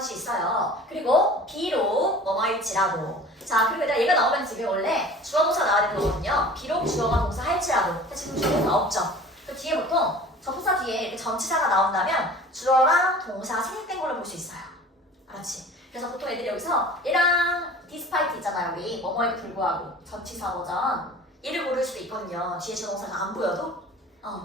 할 수 있어요. 그리고 비록 뭐뭐일지라도. 자, 그리고 얘가 나오면 지금 원래 주어 동사 나와야 되는 거거든요. 비록 주어가 동사 할지라도. 근데 지금 주어 동사 없죠. 그 뒤에 보통 접속사 뒤에 이렇게 전치사가 나온다면 주어랑 동사가 생략된 걸로 볼 수 있어요. 알았지? 그래서 보통 애들이 여기서 얘랑 despite 있잖아요. 우리 뭐뭐에도 불구하고 전치사 버전. 얘를 고를 수도 있거든요. 뒤에 주어 동사가 안 보여도.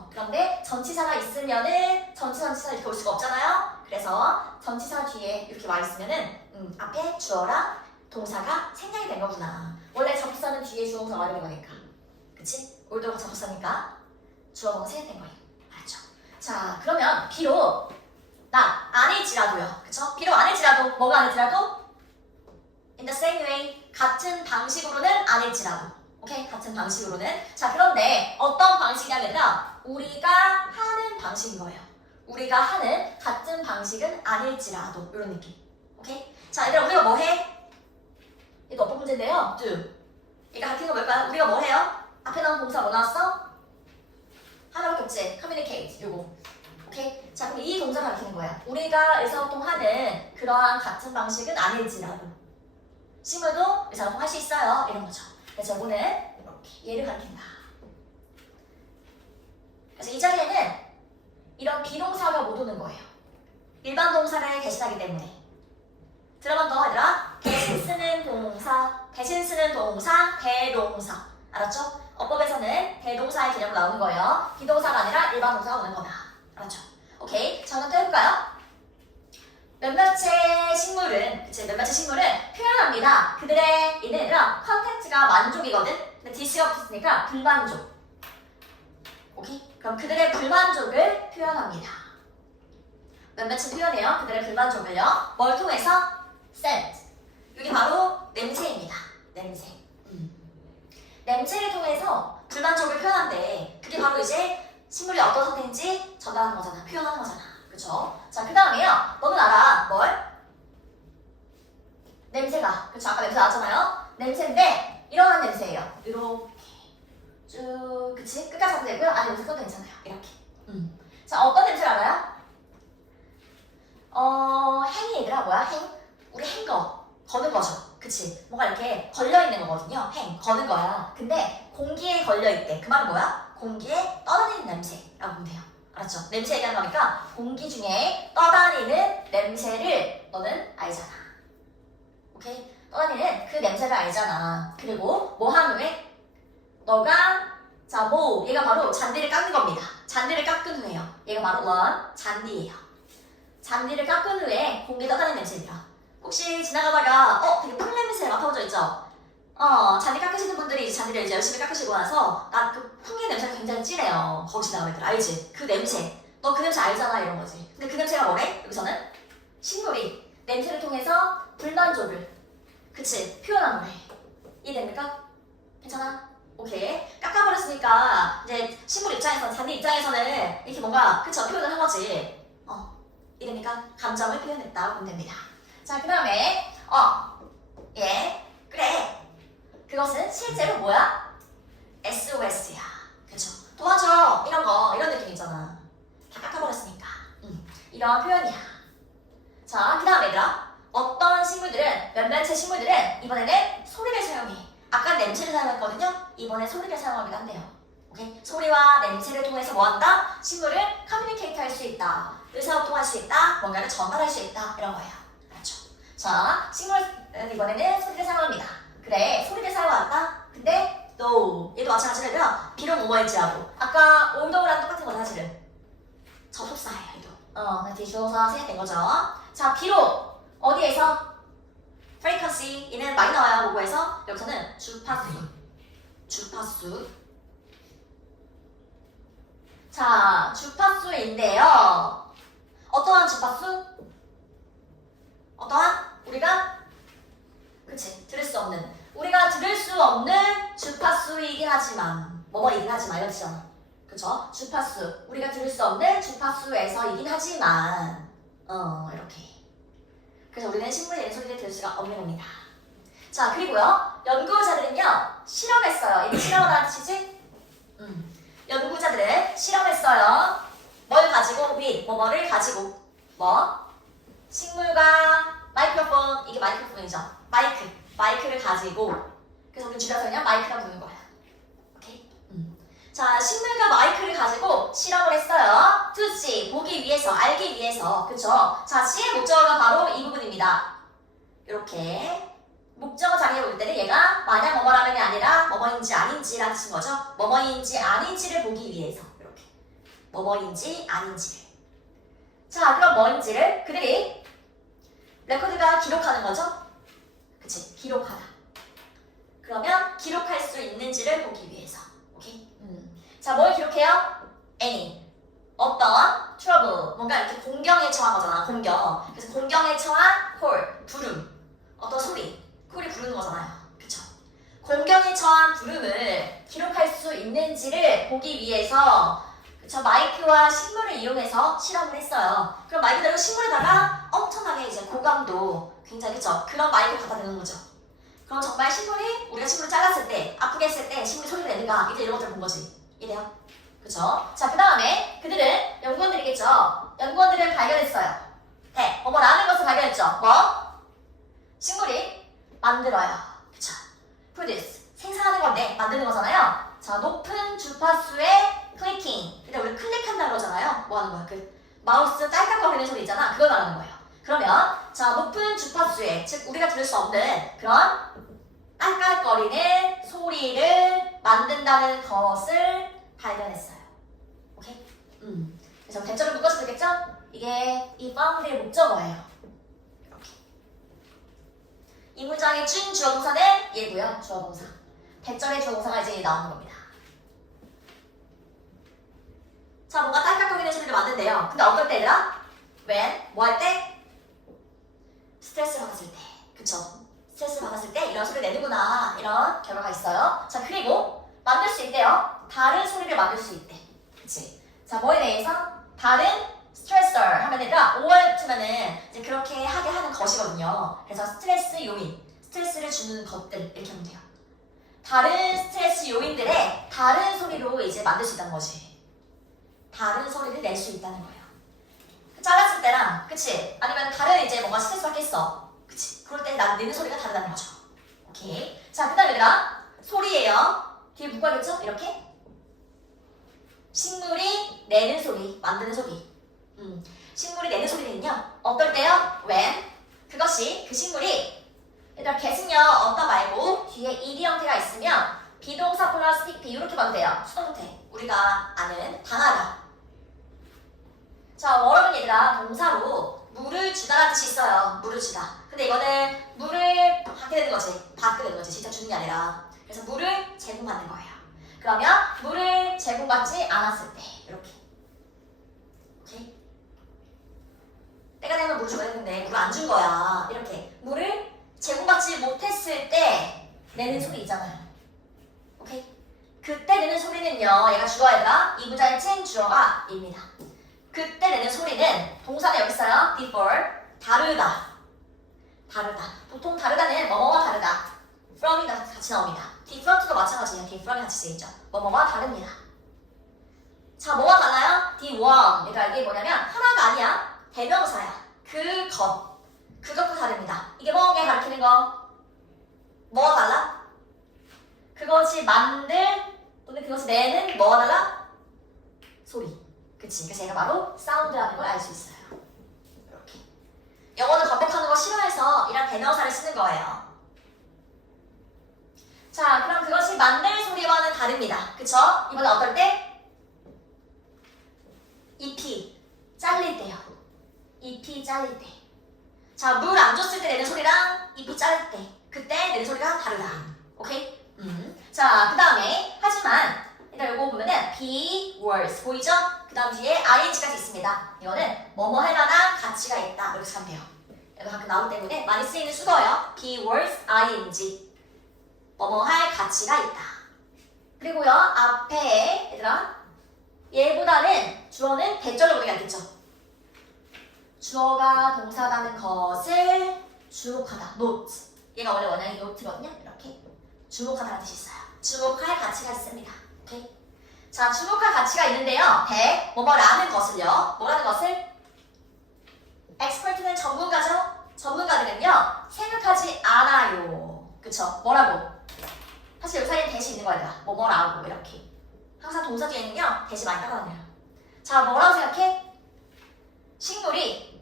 그런데 전치사가 있으면은 전치사 이렇게 올 수가 없잖아요. 그래서 전치사 뒤에 이렇게 와 있으면은 앞에 주어랑 동사가 생략이 된 거구나. 원래 접속사는 뒤에 주어 동사가 와야 되는 거니까. 그치? 올드가 접속사니까 주어 동사 생략된 거예요. 알았죠? 자, 그러면 비록 나 아닐지라도요. 그쵸? 비록 아닐지라도 뭐가 아닐지라도 in the same way 같은 방식으로는 아닐지라도. 오케이? 같은 방식으로는. 자, 그런데 어떤 방식이냐면 얘들아 우리가 하는 방식인 거예요. 우리가 하는 같은 방식은 아닐지라도 이런 느낌. 오케이? 자, 얘들아 우리가 뭐 해? 이거 어떤 문제인데요? do. 얘가 같은 거 뭘까요? 우리가 뭐 해요? 앞에 나온 동사 뭐 나왔어? 하나밖에 없지? communicate 요거. 오케이? 자, 그럼 이 동사가 가르치는 거야. 우리가 의사소통하는 그러한 같은 방식은 아닐지라도 식물도 의사소통 할 수 있어요. 이런 거죠. 그래서 이거는 이렇게 얘를 가리킨다. 그래서 이 자리에는 이런 비동사가 못 오는 거예요. 일반 동사를 대신하기 때문에. 들어간 거 얘들아. 대신 쓰는 동사, 대신 쓰는 동사, 대동사. 알았죠? 어법에서는 대동사의 개념으로 나오는 거예요. 비동사가 아니라 일반 동사가 오는 거다. 알았죠? 오케이. 자, 그럼 또 해볼까요? 몇몇의 식물은, 그치, 몇몇의 식물은 표현합니다. 그들의 있는 얘들아 컨텐츠가 만족이거든? 근데 DC가 없었으니까 불만족. 오케이? 그럼 그들의 불만족을 표현합니다. 몇몇은 표현해요. 그들의 불만족을요. 뭘 통해서? scent. 이게 바로 냄새입니다. 냄새. 냄새를 통해서 불만족을 표현한대. 그게 바로 이제 식물이 어떤 상태인지 전달하는 거잖아. 표현하는 거잖아. 그쵸? 자, 그 다음에요. 너는 알아. 뭘? 냄새가. 그쵸? 아까 냄새 나왔잖아요? 냄새인데 이런 냄새예요. 이렇게 쭉, 그치? 끝까지 가도 되고요. 안에 냄새 꺼도 괜찮아요. 이렇게. 자, 어떤 냄새를 알아요? 행이 얘들아 뭐야? 행? 우리 행거. 거는 거죠. 그치? 뭔가 이렇게 걸려있는 거거든요. 행. 거는 거야. 근데 공기에 걸려있대. 그 말은 뭐야? 공기에 떠다니는 냄새라고 보면 돼요. 알았죠? 냄새 얘기하는 거니까 공기 중에 떠다니는 냄새를 너는 알잖아. 오케이? 떠다니는 그 냄새를 알잖아. 그리고 뭐 한 후에? 너가 자, 뭐 얘가 바로 잔디를 깎는 겁니다. 잔디를 깎은 후에요. 얘가 바로 원 잔디예요. 잔디를 깎은 후에 공기에 떠다니는 냄새입니다. 혹시 지나가다가 되게 풀 냄새 맡아본 적 있죠? 잔디 깎으시는 분들이 잔디를 이제 열심히 깎으시고 나서 나 그 풍기 냄새가 굉장히 진해요. 거기 지나가면 애들 알지? 그 냄새. 너 그 냄새 알잖아 이런 거지. 근데 그 냄새가 뭐래? 여기서는 식물이 냄새를 통해서 불만족을 그치? 표현한 거래. 이해됩니까? 괜찮아? 오케이. 깎아버렸으니까 이제 식물 입장에서는 잔디 입장에서는 이렇게 뭔가 그쵸? 표현을 한 거지. 이해됩니까? 감정을 표현했다고 보면 됩니다. 자, 그 다음에 예, 그래. 그것은 실제로 뭐야? SOS야. 그쵸? 도와줘. 이런 거, 이런 느낌 있잖아. 다 깎아버렸으니까. 이런 표현이야. 자, 그 다음에 얘들아. 어떤 식물들은, 몇몇의 식물들은 이번에는 소리를 사용해. 아까 냄새를 사용했거든요? 이번에 소리를 사용하기도 한대요. 오케이? 소리와 냄새를 통해서 뭐 한다? 식물을 커뮤니케이트 할 수 있다. 의사소통할 수 있다. 뭔가를 전달할 수 있다. 이런 거예요. 알았죠? 자, 식물은 이번에는 소리를 사용합니다. 그래, 소리를 사용한다? 근데 no. 얘도 마찬가지로 얘들아 비록 뭐뭐일지라도 아까 olthough랑 똑같은 거다 사실은. 접속사예요, 얘도. 뒤에 주어서 생략된 거죠. 자, 비록 어디에서? frequency 이는 많이 나와요, 모국에서. 여기서는 주파수. 주파수. 자, 주파수인데요. 어떠한 주파수? 어떠한? 우리가 그치, 들을 수 없는 우리가 들을 수 없는 주파수이긴 하지만 뭐뭐이긴 하지만 이런 뜻이잖아. 그쵸? 주파수 우리가 들을 수 없는 주파수에서이긴 하지만 이렇게 그래서 우리는 식물의 내는 소리를 들을 수가 없는 겁니다. 자, 그리고요 연구자들은요 실험했어요. 이게 실험하다는 뜻이지? 연구자들은 실험했어요. 뭘 가지고? 뭐를 가지고 뭐? 식물과 이게 마이크로폰이죠. 마이크를 가지고 그래서 우리 줄여서 그냥 마이크라 부르는 거야. 오케이? 자, 식물과 마이크를 가지고 실험을 했어요. to see, 보기 위해서, 알기 위해서. 그쵸? 자, C의 목적어가 바로 이 부분입니다. 이렇게 목적어 자리에 올 때는 얘가 만약 뭐뭐라면이 아니라 뭐뭐인지 아닌지라는 뜻인 거죠. 뭐뭐인지 아닌지를 보기 위해서. 이렇게 뭐뭐인지 아닌지를. 자, 그럼 뭐인지를 그들이 레코드가 기록하는 거죠. 그치? 기록하다. 그러면 기록할 수 있는지를 보기 위해서. 오케이? 자, 뭘 기록해요? any. 어떤 trouble. 뭔가 이렇게 공경에 처한 거잖아. 공경. 그래서 공경에 처한 call. 부름. 어떤 소리. 콜이 부르는 거잖아요. 그쵸? 공경에 처한 부름을 기록할 수 있는지를 보기 위해서 그쵸? 마이크와 식물을 이용해서 실험을 했어요. 그럼 말 그대로 식물에다가 엄청나게 이제 고강도 굉장히 그쵸? 그런 마이크를 갖다 대는 거죠. 그럼 정말 식물이 우리가 식물을 잘랐을 때 아프게 했을 때 식물이 소리를 내는가 이제 이런 것들을 본 거지. 이해돼요? 그쵸? 자, 그 다음에 그들은 연구원들이겠죠. 연구원들은 발견했어요. 뭐라는 것을 발견했죠. 뭐? 식물이 만들어요. 그쵸? produce. 생산하는 건데 만드는 거잖아요. 자, 높은 주파수의 클리킹. 근데 우리 클릭한다 그러잖아요. 뭐 하는 거야? 그 마우스 딸깍거리는 소리 있잖아. 그걸 말하는 거예요. 그러면 자, 높은 주파수의 즉 우리가 들을 수 없는 그런 딸깍거리는 소리를 만든다는 것을 발견했어요. 오케이? 그래서 대절을 묶어서 되겠죠? 이게 이 found의 목적어예요. 이렇게. 이 문장의 준 주어 동사는 얘고요. 주어 동사. 대절의 주어 동사가 이제 나오는 겁니다. 자, 뭔가 딸깍거리는 소리를 만든대요. 근데 어떨 때 얘들아? when? 뭐 할 때? 스트레스 받았을 때. 그쵸? 스트레스 받았을 때 이런 소리 내는구나. 이런 결과가 있어요. 자, 그리고 만들 수 있대요. 다른 소리를 만들 수 있대. 그치? 자, 뭐에 대해서? 다른 스트레서 하면 얘들아 5월 붙으면은 이제 그렇게 하게 하는 것이거든요. 그래서 스트레스 요인, 스트레스를 주는 것들 이렇게 하면 돼요. 다른 스트레스 요인들의 다른 소리로 이제 만들 수 있다는 거지. 다른 소리를 낼 수 있다는 거예요. 잘랐을 때랑, 그치? 아니면 다른 이제 뭔가 스트레스 받겠어. 그치? 그럴 때 난 내는 소리가 다르다는 거죠. 오케이. 자, 그 다음에 얘들아, 소리예요. 뒤에 묶어야겠죠? 이렇게. 식물이 내는 소리, 만드는 소리. 식물이 내는 소리는요, 어떨 때요? when. 그것이, 그 식물이, 얘들아, 계승력 어떤 말고, 뒤에 ed 형태가 있으면, 비동사 플러스 PP, 이렇게 봐도 돼요. 수동태. 우리가 아는 당하다. 자, 워러는 얘들아 동사로 물을 주다라는 뜻이 있어요. 물을 주다. 근데 이거는 물을 받게 되는 거지. 받게 되는 거지. 진짜 주는 게 아니라. 그래서 물을 제공받는 거예요. 그러면 물을 제공받지 않았을 때 이렇게. 오케이? 때가 되면 물을 줘야 되는데 물을 안 준 거야. 이렇게. 물을 제공받지 못했을 때 내는 소리 있잖아요. 오케이? 그때 내는 소리는요. 얘가 주어야 되나? 이 문장의 찐 주어가 입니다. 그때 내는 소리는 동사는 여기 있어요. differ. 다르다. 다르다. 보통 다르다는 뭐뭐와 다르다. from이 같이 나옵니다. different도 마찬가지예요. different이 같이 쓰이죠. 뭐뭐와 다릅니다. 자, 뭐가 달라요? the1. 얘가 이게 뭐냐면 하나가 아니야. 대명사야. 그것. 그것과 다릅니다. 이게 뭐게 가리키는 거? 뭐가 달라? 그것이 만들 또는 그것이 내는 뭐가 달라? 소리. 그치? 그래서 얘가 바로 사운드라는 걸 알 수 있어요. 이렇게. 영어는 반복하는 거 싫어해서 이런 대명사를 쓰는 거예요. 자, 그럼 그것이 만들 소리와는 다릅니다. 그쵸? 이번에 어떨 때? 잎이 잘릴 때요. 잎이 잘릴 때. 자, 물 안 줬을 때 내는 소리랑 잎이 잘릴 때. 그때 내는 소리가 다르다. 오케이? 자, 그 다음에 하지만 일단 이거 보면은 be worse 보이죠? 그 다음 뒤에 ing까지 있습니다. 이거는 뭐뭐 할 만한 가치가 있다 이렇게 하면 돼요. 이거 가끔 나오기 때문에 많이 쓰이는 수거예요. be worse ing 뭐뭐 할 가치가 있다. 그리고요 앞에 얘들아 얘보다는 주어는 대절로 보내야 겠죠. 주어가 동사라는 것을 주목하다. note. 얘가 원래 원형이 note거든요. 이렇게 주목하다는 뜻이 있어요. 주목할 가치가 있습니다. 오케이? 자, 주목할 가치가 있는데요. 뭐뭐라는 것을요. 뭐라는 것을? expert는 전문가죠. 전문가들은요. 생을 그쵸? 뭐라고? 사실 여기 사이에 대시 있는 거야. 뭐라고 이렇게. 항상 동사 뒤에는요 대시 많이 따라다녀요. 자, 뭐라고 생각해? 식물이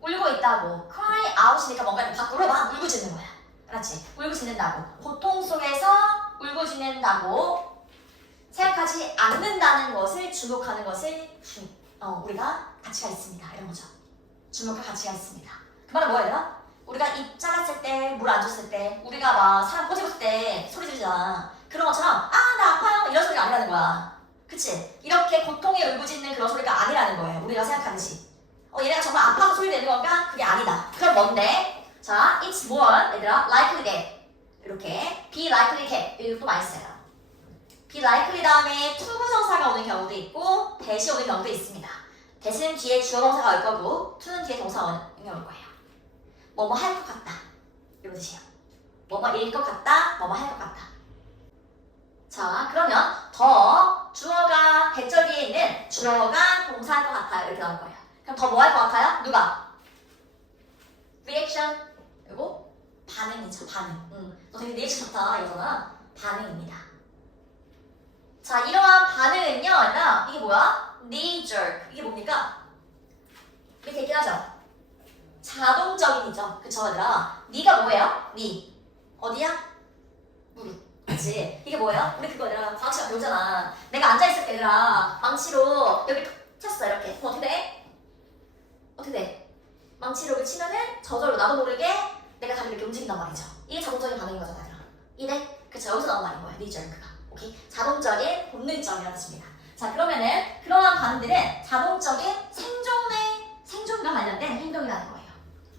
울고 있다고. cry out이니까 뭔가 밖으로 막 울고짖는 거야. 알았지? 울고짖는다고. 고통 속에서 울고짖는다고 생각하지 않는다는 것을 주목하는 것을 우리가 가치가 있습니다. 이런 거죠. 주목할 가치가 있습니다. 그 말은 뭐예요? 우리가 입 잘랐을 때, 물 안 줬을 때, 우리가 막 사람 꼬집었을 때 소리 지르잖아. 그런 것처럼 아, 나 아파요 이런 소리가 아니라는 거야. 그치? 이렇게 고통에 울부짖는 그런 소리가 아니라는 거예요. 우리가 생각하듯이. 얘네가 정말 아파서 소리 내는 건가? 그게 아니다. 그럼 뭔데? 자, it's more, 얘들아, likely that. 이렇게 be likely that. 이것도 많이 써요. be likely 다음에 투부정사가 오는 경우도 있고 that이 오는 경우도 있습니다. that은 뒤에 주어동사가 올 거고 to는 뒤에 동사가 오는 경우일 거예요. 뭐뭐 할 것 같다. 이런 뜻이에요. 뭐뭐일 것 같다, 뭐뭐 할 것 같다. 자, 그러면 더 주어가 대절 뒤에 있는 주어가 동사할 것 같아요. 이렇게 나올 거예요. 그럼 더 뭐 할 것 같아요? 누가? reaction. 그리고 반응이죠. 반응. 너 되게 리액션 좋다. 이거잖아. 반응입니다. 자, 이러한 반응은요. 아니라 이게 뭐야? knee jerk. 이게 뭡니까? 이렇게 얘기를 하죠. 자동적인이죠. 그쵸, 얘들아? 니가 뭐예요? 니. 어디야? 무릎. 그치? 이게 뭐예요? 우리 그거 얘들아 방치가 배우잖아. 내가 앉아있을 때 얘들아 망치로 여기 쳤어 이렇게. 그럼 어떻게 돼? 어떻게 돼? 망치로 여기 치면은 저절로 나도 모르게 내가 다리를 이렇게 움직인단 말이죠. 이게 자동적인 반응인 거잖아, 얘들아. 이래? 그쵸? 여기서 나온 말인 거야. 니절크가. 오케이? 자동적인 본능적이라는 뜻입니다. 자, 그러면은 그러한 반응들은 자동적인 생존과 관련된 행동이라는 거예요.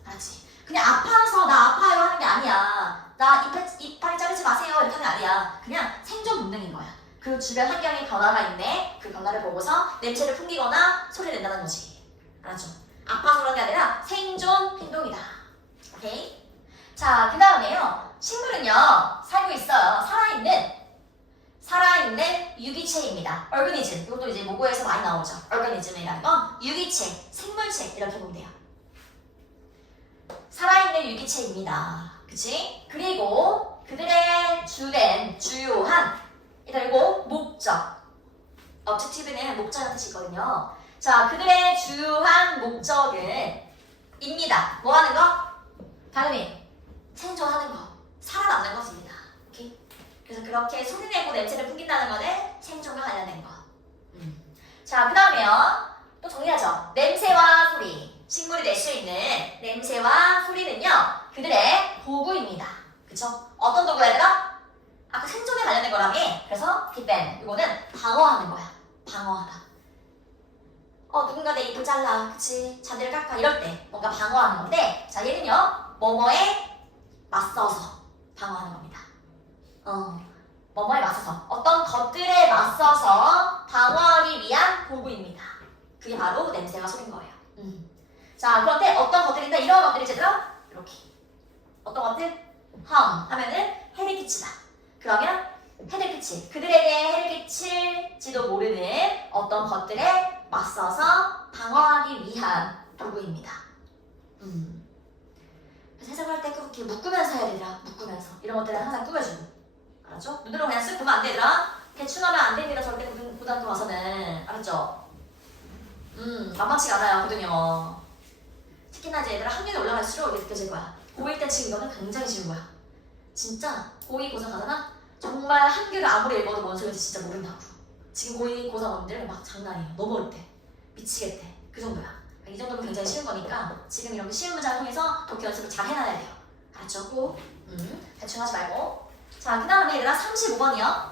알았지? 그냥 아파서 나 아파요 하는 게 아니야. 나 이빨 자르지 마세요 이렇게 하는 게 아니야. 그냥 생존 본능인 거야. 그 주변 환경에 변화가 있네. 그 변화를 보고서 냄새를 풍기거나 소리를 낸다는 거지. 알았죠? 아파서 그런 게 아니라 생존 행동이다. 오케이? 자, 그 다음에요. 식물은요 살고 있어요. 살아있는 유기체입니다. organism. 이것도 이제 모국어에서 많이 나오죠. organism이라는 건 유기체, 생물체 이렇게 보면 돼요. 살아있는 유기체입니다. 그치? 그리고 그들의 주요한 그리고 목적. objective는 목적이라는 뜻이 있거든요. 자, 그들의 주요한 목적은 입니다. 뭐 하는 거? 당연히 생존하는 거. 살아남는 것입니다. 오케이? 그래서 그렇게 소리내고 냄새를 풍긴다는 거는 생존과 관련된 거. 자, 그 다음에요. 또 정리하죠. 냄새와 소리. 식물이 낼 수 있는 냄새와 소리는요. 그들의 도구입니다. 그쵸? 어떤 도구야 얘들아? 아까 생존에 관련된 거라며. 그래서 defend. 이거는 방어하는 거야. 방어하다. 누군가 내 입을 잘라. 그치? 잔디를 깎아. 이럴 때 뭔가 방어하는 건데 자, 얘는요. 뭐뭐에 맞서서 방어하는 겁니다. 뭐뭐에 맞서서 어떤 것들에 맞서서 방어하기 위한 도구입니다. 그게 바로 냄새와 소리인 거예요. 자, 그런데 어떤 것들인데 이런 것들이 제대로 이렇게 어떤 것들? harm 하면은 해를 끼치다. 그러면 해를 끼치 그들에게 해를 끼칠지도 모르는 어떤 것들에 맞서서 방어하기 위한 도구입니다. 그래서 해석할 때 그렇게 묶으면서 해야 되더라. 묶으면서 이런 것들은 항상 꾸며주고. 알았죠? 눈으로 그냥 쓱 보면 안 되더라. 대충 하면 안 됩니다. 절대 고등학교 와서는. 알았죠? 만만치가 않아요. 고등영어. 특히나 이제 얘들아 학년이 올라갈수록 이게 느껴질 거야. 고1 때 지금 이거는 굉장히 쉬운 거야. 진짜 고2 고3 가잖아? 정말 한글을 아무리 읽어도 뭔 소리인지 진짜 모른다고. 지금 고2 고3원들 막 장난이에요. 너무 어렵대. 미치겠대. 그 정도야. 이 정도면 굉장히 쉬운 거니까 지금 이렇게 쉬운 문장을 통해서 독해 연습을 잘 해놔야 돼요. 알았죠? 꼭 대충 하지 말고. 자, 그 다음에 얘들아 35번이요.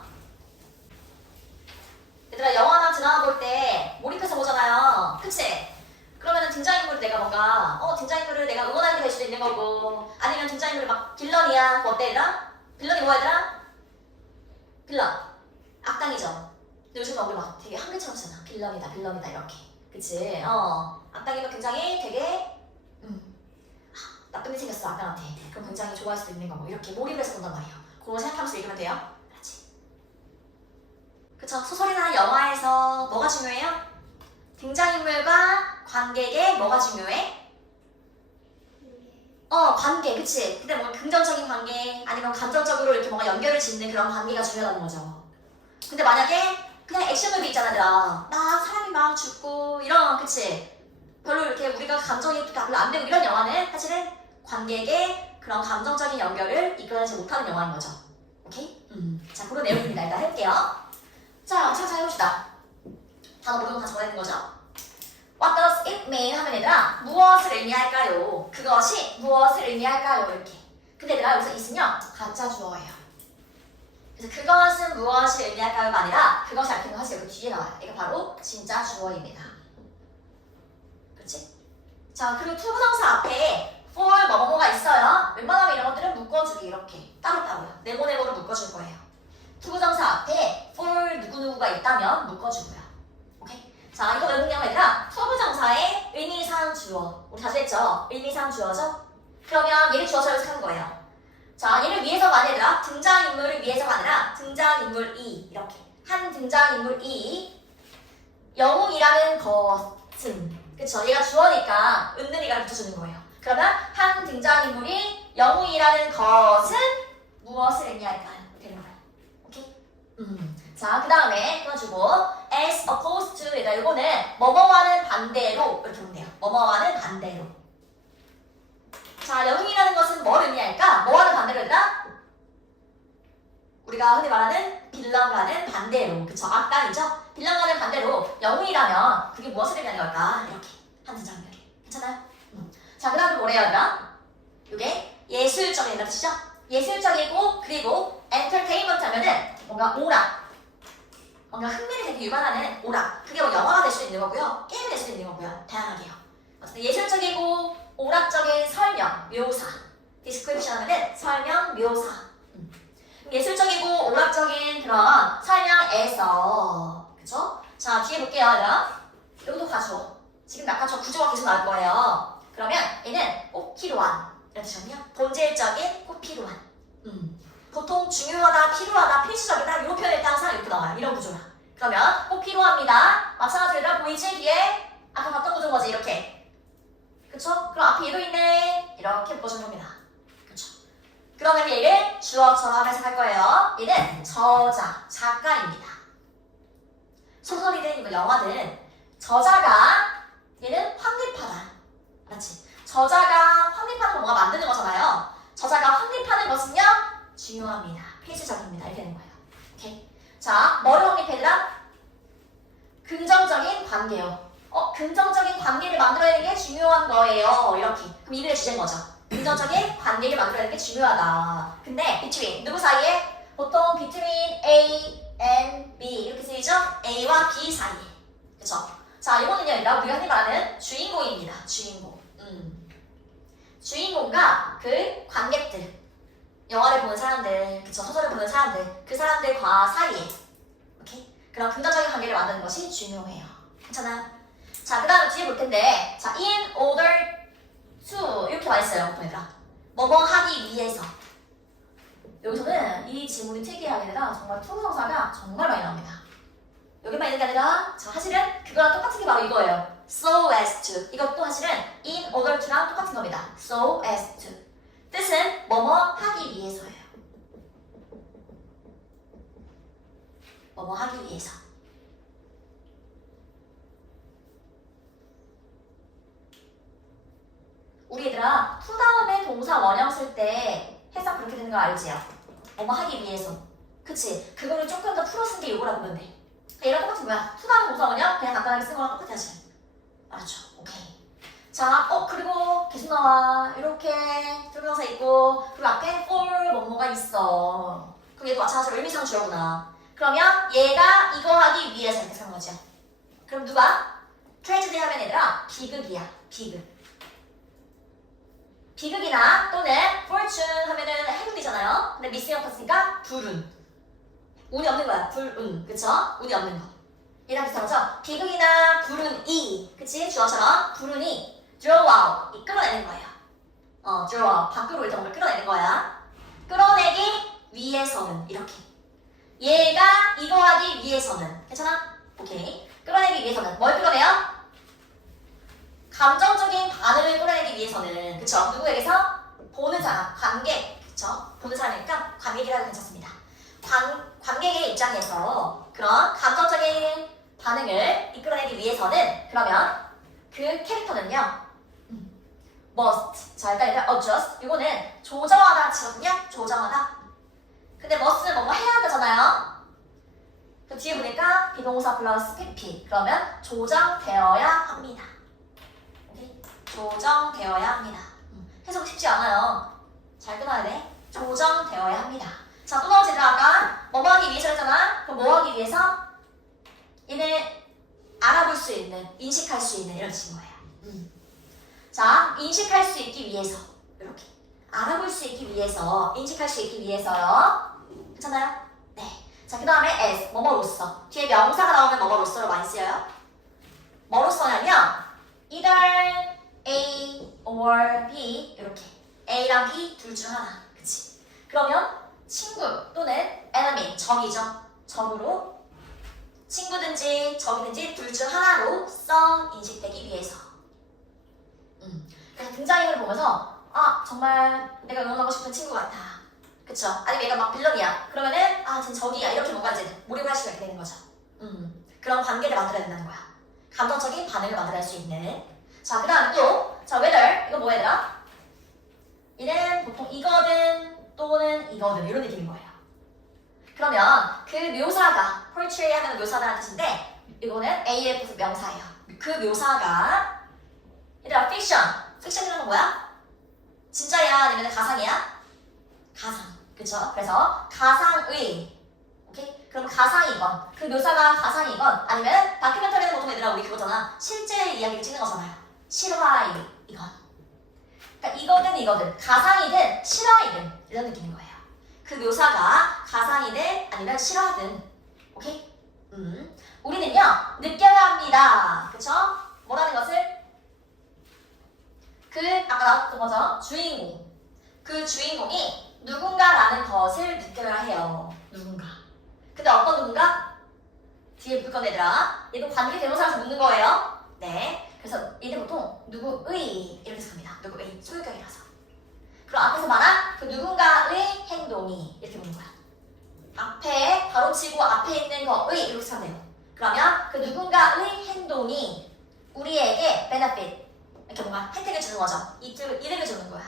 얘들아 영화나 드라마 볼 때 몰입해서 보잖아요. 그치? 그러면은 등장인물을 내가 뭔가 등장인물을 내가 응원하게 될 수도 있는 거고 아니면 등장인물이 막 빌런이야. 뭐 어때 얘들아? 빌런이 뭐야 얘들아? 빌런. 악당이죠. 근데 요즘 우리 막 되게 한글처럼 쓰잖아. 빌런이다 이렇게. 그치? 악당이면 굉장히 되게 나쁜 일 생겼어 악당한테. 그럼 굉장히 좋아할 수도 있는 거고 이렇게 몰입해서 본단 말이에요. 그거 생각하면서 읽으면 돼요. 알았지? 그쵸? 소설이나 영화에서 뭐가 중요해요? 등장인물과 관객의 뭐가 중요해? 관계, 그치? 근데 뭔가 긍정적인 관계, 아니면 감정적으로 이렇게 뭔가 연결을 짓는 그런 관계가 중요하다는 거죠. 근데 만약에 그냥 액션물이 있잖아, 얘들아. 막 사람이 막 죽고, 이런, 그치? 별로 이렇게 우리가 감정이 별로 안 되고 이런 영화는 사실은 관객의 그런 감정적인 연결을 이끌어내지 못하는 영화인 거죠. 오케이? 자, 그런 내용입니다. 일단 해볼게요. 자, 차차 해봅시다. 단어 모든 거 다 적어야 되는 거죠. What does it mean? 하면 얘들아, 무엇을 의미할까요? 그것이 무엇을 의미할까요? 이렇게. 근데 얘들아, 여기서 it은요, 가짜 주어예요. 그래서 그것은 무엇을 의미할까요가 아니라 그것이 알히는 것이 여기 뒤에 나와요. 이거 바로 진짜 주어입니다. 그렇지? 자, 그리고 투부정사 앞에 for 뭐뭐가 있어요. 웬만하면 이런 것들은 묶어주기 이렇게 따로따로요. 네모네모로 묶어줄 거예요. 투부정사 앞에 for 누구누구가 있다면 묶어주고요. 오케이? 자, 이거 외우는 게 얘들아, 투부정사의 의미상 주어. 우리 자주 했죠? 의미상 주어죠? 그러면 얘를 주어서 연습하는 거예요. 자, 얘를 위해서가 아니라 등장인물을 위해서가 아니라 등장인물이 이렇게 한 등장인물이 영웅이라는 것은 그쵸? 얘가 주어니까 은근히가 붙여주는 거예요. 그러면 한 등장인물이 영웅이라는 것은 무엇을 의미할까요? 되는 거예요. 오케이? 자, 그 다음에 끊어주고 as opposed to 얘들아, 이거는 뭐뭐와는 반대로 이렇게 보면 돼요. 뭐뭐와는 반대로. 자, 영웅이라는 것은 뭘 의미할까? 뭐와는 반대로 얘들아? 우리가 흔히 말하는 빌런과는 반대로, 그쵸? 악당이죠? 빌런과는 반대로 영웅이라면 그게 무엇을 의미하는 걸까? 이렇게 한 등장인물이. 괜찮아요? 자, 그 다음에 뭐래요, 얘들아? 이게 예술적인 뜻이죠? 예술적이고 그리고 엔터테인먼트 하면은 뭔가 오락, 뭔가 흥미를 되게 유발하는 오락. 그게 뭐 영화가 될 수도 있는 거고요, 게임이 될 수도 있는 거고요. 다양하게요. 어쨌든 예술적이고 오락적인 설명, 묘사. 디스크립션 하면은 설명, 묘사. 예술적이고 오락적인 그런 설명에서, 그쵸? 자, 뒤에 볼게요, 얘들아. 여기도 가주어. 지금 아까 저 구조가 계속 나올 거예요. 그러면 얘는 꼭 필요한, 이런 뜻이거든요. 본질적인, 꼭 필요한. 보통 중요하다, 필요하다, 필수적이다 이런 표현일 때 항상 이렇게 나와요. 이런 구조라. 그러면 꼭 필요합니다. 마찬가지로 보이지? 뒤에 아까 봤던 구조인 거지, 이렇게. 그쵸? 그럼 앞에 얘도 있네. 이렇게 묶어주는 겁니다. 그쵸? 그러면 얘를 주어처럼 해석할 거예요. 얘는 저자, 작가입니다. 소설이든 영화든 저자가 얘는 확립하다. 맞지? 저자가 확립하는 거 뭔가 만드는 거잖아요. 저자가 확립하는 것은요, 중요합니다. 필수적입니다. 이렇게 되는 거예요. 오케이? 자, 뭐를 확립해라? 긍정적인 관계요. 긍정적인 관계를 만들어내는 게 중요한 거예요. 이렇게. 그럼 이들의 주제인 거죠. 긍정적인 관계를 만들어내는 게 중요하다. 근데 between 누구 사이에? 보통 between A and B 이렇게 쓰이죠? A와 B 사이에. 그쵸? 자, 이거는요, 얘들아, 우리가 흔히 말하는 주인공입니다. 주인공. 주인공과 그 관객들, 영화를 보는 사람들, 그쵸? 소설을 보는 사람들, 그 사람들과 사이에, 오케이? 그런 긍정적인 관계를 만드는 것이 중요해요. 괜찮아요? 자, 그 다음에 뒤에 볼 텐데, 자, in order to 이렇게 말했어요, 보통 얘들아. 뭐뭐 하기 위해서. 여기서는 이 지문이 특이하게 아니라 정말 투부정사가 정말 많이 나옵니다. 여기만 있는 게 아니라, 자, 사실은 그거랑 똑같은 게 바로 이거예요. so as to. 이것도 사실은 in order to랑 똑같은 겁니다. so as to. 뜻은 뭐뭐 하기 위해서예요. 뭐뭐 하기 위해서. 우리 얘들아, to 다음에 동사 원형 쓸 때 해석 그렇게 되는 거 알지요? 뭐뭐 하기 위해서. 그치? 그거를 조금 더 풀어 쓴 게 이거라 보면 돼. 얘랑 똑같은 거야. to 다음 동사 원형 그냥 간단하게 쓴 거랑 똑같아, 사실. 알았죠? 오케이. 자, 그리고 계속 나와. 이렇게 조명사 있고, 그리고 앞에 for 뭐뭐가 있어. 그럼 얘도 마찬가지로 의미상 주어구나. 그러면 얘가 이거 하기 위해서 이렇게 쓰는 거죠. 그럼 누가? 트레지디 하면 얘들아, 비극이야. 비극. 비극이나 또는 fortune 하면은 행운이잖아요. 근데 미스형 봤으니까 불운. 운이 없는 거야. 불운. 그쵸? 운이 없는 거. 얘랑 비슷한 거죠? 비극이나 불운이. 그치? 주어처럼 불운이 draw out. 이 끌어내는 거예요. draw out. 밖으로 일단 뭔가 끌어내는 거야. 끌어내기 위해서는. 이렇게. 얘가 이거 하기 위해서는. 괜찮아? 오케이. 끌어내기 위해서는. 뭘 끌어내요? 감정적인 반응을 끌어내기 위해서는. 그쵸? 누구에게서? 사람, 관객, 그쵸? 보는 사람이니까 관객이라도 괜찮습니다. 관객의 입장에서 그런 감정적인 반응을 이끌어내기 위해서는 그러면 그 캐릭터는요 must. 자 일단 adjust. 이거는 조정하다 치거든요. 조정하다. 근데 must는 뭔가 해야 한다잖아요. 그 뒤에 보니까 비동사 플러스 pp. 그러면 조정되어야 합니다. 오케이? 조정되어야 합니다. 해석 쉽지 않아요. 잘 끊어야 돼. 조정되어야 합니다. 자, 또 나오지 아까 뭐 하기 위해서 했잖아. 그럼 뭐 하기 위해서? 얘는 알아볼 수 있는, 인식할 수 있는 이런 뜻인 거예요. 자, 인식할 수 있기 위해서 이렇게 알아볼 수 있기 위해서, 인식할 수 있기 위해서요. 괜찮아요? 네. 자, 그 다음에 as, 뭐뭐로써. 뒤에 명사가 나오면 뭐뭐로써로 많이 쓰여요. 뭐로써냐면 either A or B 이렇게 A랑 B 둘 중 하나. 그치? 그러면 친구 또는 enemy, 적이죠. 적으로 친구든지 적이든지 둘 중 하나로써 인식되기 위해서. 그래서 등장인물을 보면서 아 정말 내가 응원하고 싶은 친구 같아. 그쵸? 아니면 얘가 막 빌런이야. 그러면은 아 쟤 적이야. 이렇게 뭔가 이제 몰입을 할 수가 있게 되는 거죠. 그런 관계를 만들어야 된다는 거야. 감정적인 반응을 만들어낼 수 있는. 자, 그 다음에 또 자, whether 이거 뭐 얘들아? 얘는 보통 이거든 또는 이거든 이런 느낌인 거예요. 그러면 그 묘사가 portray 하면 묘사라는 뜻인데 이거는 AF 명사예요. 그 묘사가 얘들아 픽션이라는 건 뭐야? 진짜야 아니면 가상이야? 가상. 그쵸? 그래서 가상의 오케이? 그럼 가상이건 그 묘사가 가상이건 아니면 다큐멘터리는 보통 얘들아 우리 그거잖아. 실제 이야기를 찍는 거잖아요. 실화이건 그러니까 이거든 가상이든 실화이든 이런 느낌인 거예요. 그 묘사가 가상이든 아니면 실화든 오케이? 우리는요 느껴야 합니다. 그쵸? 뭐라는 것을? 그 아까 나왔던 거죠. 주인공. 그 주인공이 누군가라는 것을 느껴야 해요. 누군가. 근데 어떤 누군가? 뒤에 묻을 건 얘들아. 얘도 관계 대명사라서 묻는 거예요. 네. 그래서 얘는 보통 누구의 이렇게 씁니다. 누구의 소유격이라서. 그럼 앞에서 말한 그 누군가의 행동이 이렇게 묻는 거야. 앞에 바로 치고 앞에 있는 거의 이렇게 쓰면 돼요. 그러면 그 누군가의 행동이 우리에게 benefit 이렇게 뭔가 혜택을 주는 거죠. 이득을 주는 거야.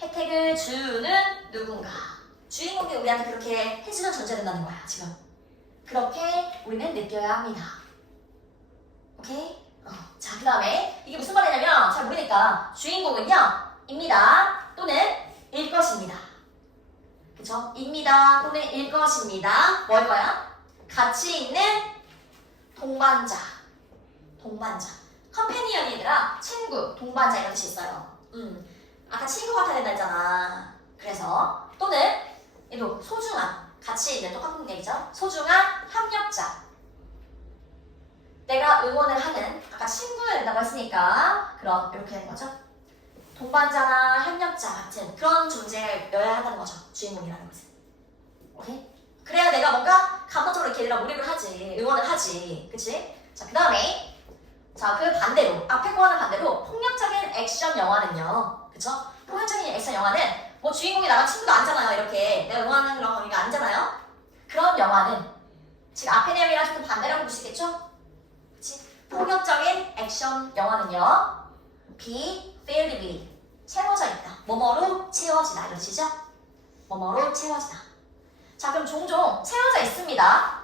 혜택을 주는 누군가. 주인공이 우리한테 그렇게 해주는 존재가 된다는 거야, 지금. 그렇게 우리는 느껴야 합니다. 오케이? 자, 그 다음에 이게 무슨 말이냐면 잘 모르니까 주인공은요, 입니다. 또는 일 것입니다. 그쵸? 입니다. 또는 일 것입니다. 뭘까요? 같이 있는 동반자. 컴패니언이더라 친구, 동반자 이런 뜻이 있어요. 아까 친구 같아야 된다 했잖아. 그래서 또는 얘도 소중한, 같이 있는 똑같은 얘기죠. 소중한 협력자. 내가 응원을 하는, 아까 친구가 된다고 했으니까 그럼 이렇게 되는 거죠. 동반자나 협력자 같은 그런 존재여야 한다는 거죠. 주인공이라는 것은. 오케이? 그래야 내가 뭔가 감정적으로 이렇게 얘들아 몰입을 하지, 응원을 하지. 그치? 자, 그 다음에 자, 그 반대로, 앞에 거와는 반대로 폭력적인 액션 영화는요. 그쵸? 폭력적인 액션 영화는 뭐 주인공이 나랑 친구도 아니잖아요. 이렇게 내가 응원하는 그런 관계가 아니잖아요. 그런 영화는 지금 앞에 내용이랑 조금 반대라고 볼 수 있겠죠? 그치? 폭력적인 액션 영화는요. be filled with 채워져 있다. 뭐뭐로 채워지다. 이런 뜻이죠? 뭐뭐로 채워지다. 자, 그럼 종종 채워져 있습니다.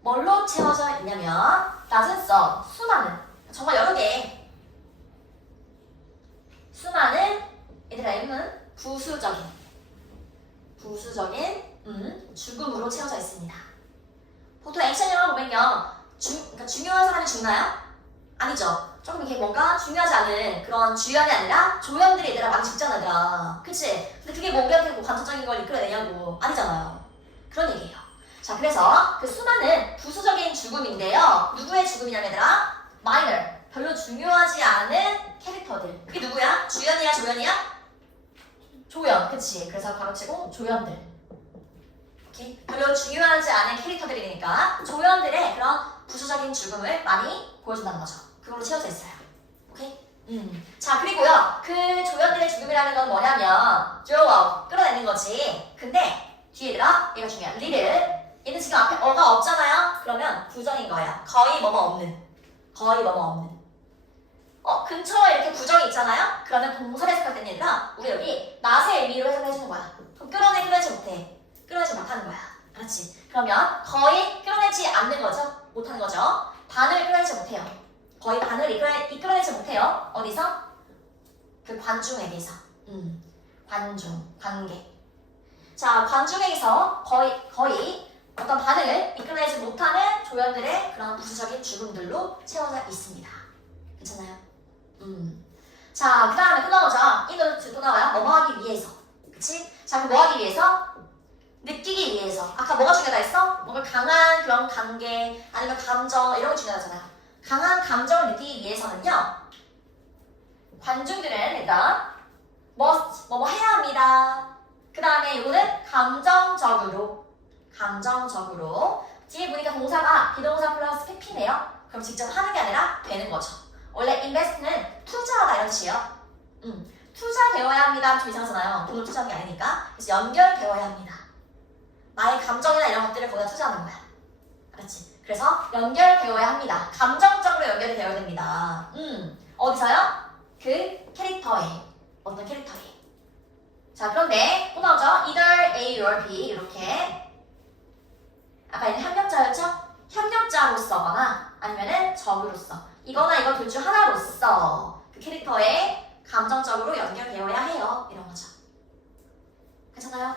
뭘로 채워져 있냐면 낮은 써 수많은 정말 여러 개 수많은 얘들아 이름은 부수적인 죽음으로 채워져 있습니다. 보통 액션 영화 보면요 그러니까 중요한 사람이 죽나요? 아니죠. 조금 이렇게 뭔가 중요하지 않은 그런 주연이 아니라 조연들이 얘들아 많이 죽잖아 얘들아. 그치? 근데 그게 뭐 우리한테 뭐 감정적인 걸 이끌어내냐고. 아니잖아요. 그런 얘기예요. 자, 그래서 그 수많은 부수적인 죽음인데요. 누구의 죽음이냐면 얘들아 minor, 별로 중요하지 않은 캐릭터들. 그게 누구야? 주연이야? 조연이야? 조연, 그치? 그래서 가로치고 조연들. 오케이? 별로 중요하지 않은 캐릭터들이니까 조연들의 그런 부수적인 죽음을 많이 보여준다는 거죠. 그걸로 채워져 있어요. 오케이? 자, 자, 그리고요. 그 조연들의 죽음이라는 건 뭐냐면 draw, 끌어내는 거지. 근데 뒤에 얘들아, 얘가 중요해. little. 얘는 지금 앞에 어가 없잖아요. 그러면 부정인 거야. 거의 뭐뭐 없는. 거의 뭐뭐 없는. 근처에 이렇게 부정이 있잖아요. 그러면 동사를 해석할 때는 얘들아, 우리 여기 낫의 의미로 해석을 해주는 거야. 그럼 끌어내지 못해. 끌어내지 못하는 거야. 그렇지. 그러면 거의 끌어내지 않는 거죠. 못하는 거죠. 반을 끌어내지 못해요. 거의 반을 이끌어내지 못해요. 어디서? 그 관중에게서. 관중, 관객. 자, 관중에게서 거의 어떤 반응을 이끌어내지 못하는 조연들의 그런 부수적인 죽음들로 채워져 있습니다. 괜찮아요? 자, 그 다음에 또 나오죠. 이 노트 또 나와요. 뭐뭐 하기 위해서. 그치? 자, 그럼 뭐 하기 위해서? 느끼기 위해서. 아까 뭐가 중요하다 했어? 뭔가 강한 그런 관계, 아니면 감정, 이런 거 중요하잖아요. 강한 감정을 느끼기 위해서는요. 관중들은 일단 뭐뭐 해야 합니다. 그 다음에 이거는 감정적으로 뒤에 보니까 동사가 비동사 플러스 pp네요. 그럼 직접 하는 게 아니라 되는 거죠. 원래 invest는 투자하다 이런 뜻이에요. 투자되어야 합니다. 좀 이상하잖아요. 돈을 투자하는 게 아니니까. 그래서 연결되어야 합니다. 나의 감정이나 이런 것들을 거기다 투자하는 거야. 그렇지. 그래서 연결되어야 합니다. 감정적으로 연결이 되어야 됩니다. 어디서요? 그 캐릭터에. 어떤 캐릭터에. 자, 그런데 또 나오죠? either A or B 이렇게. 아까 얘는 협력자였죠? 협력자로서거나 아니면은 적으로서. 이거나 이거 둘 중 하나로서 그 캐릭터에 감정적으로 연결되어야 해요. 이런 거죠. 괜찮아요?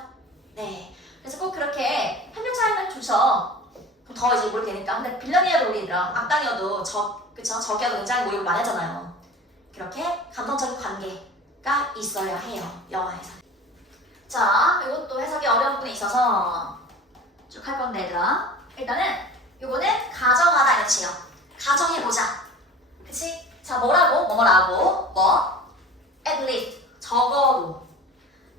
네. 그래서 꼭 그렇게 협력자이면 좋죠. 그럼 더 이제 모르게 되니까. 근데 빌런이어도 우리 얘들아, 악당이어도 적이어도 굉장히 모욕을 많이 하잖아요. 그렇게 감정적인 관계가 있어야 해요. 영화에서. 자, 이것도 해석이 어려운 부분이 있어서 쭉 할 건데 얘들아. 일단은 요거는 가정하다 이런 뜻이에요. 가정해보자. 그치? 자, 뭐라고? at least. 적어도.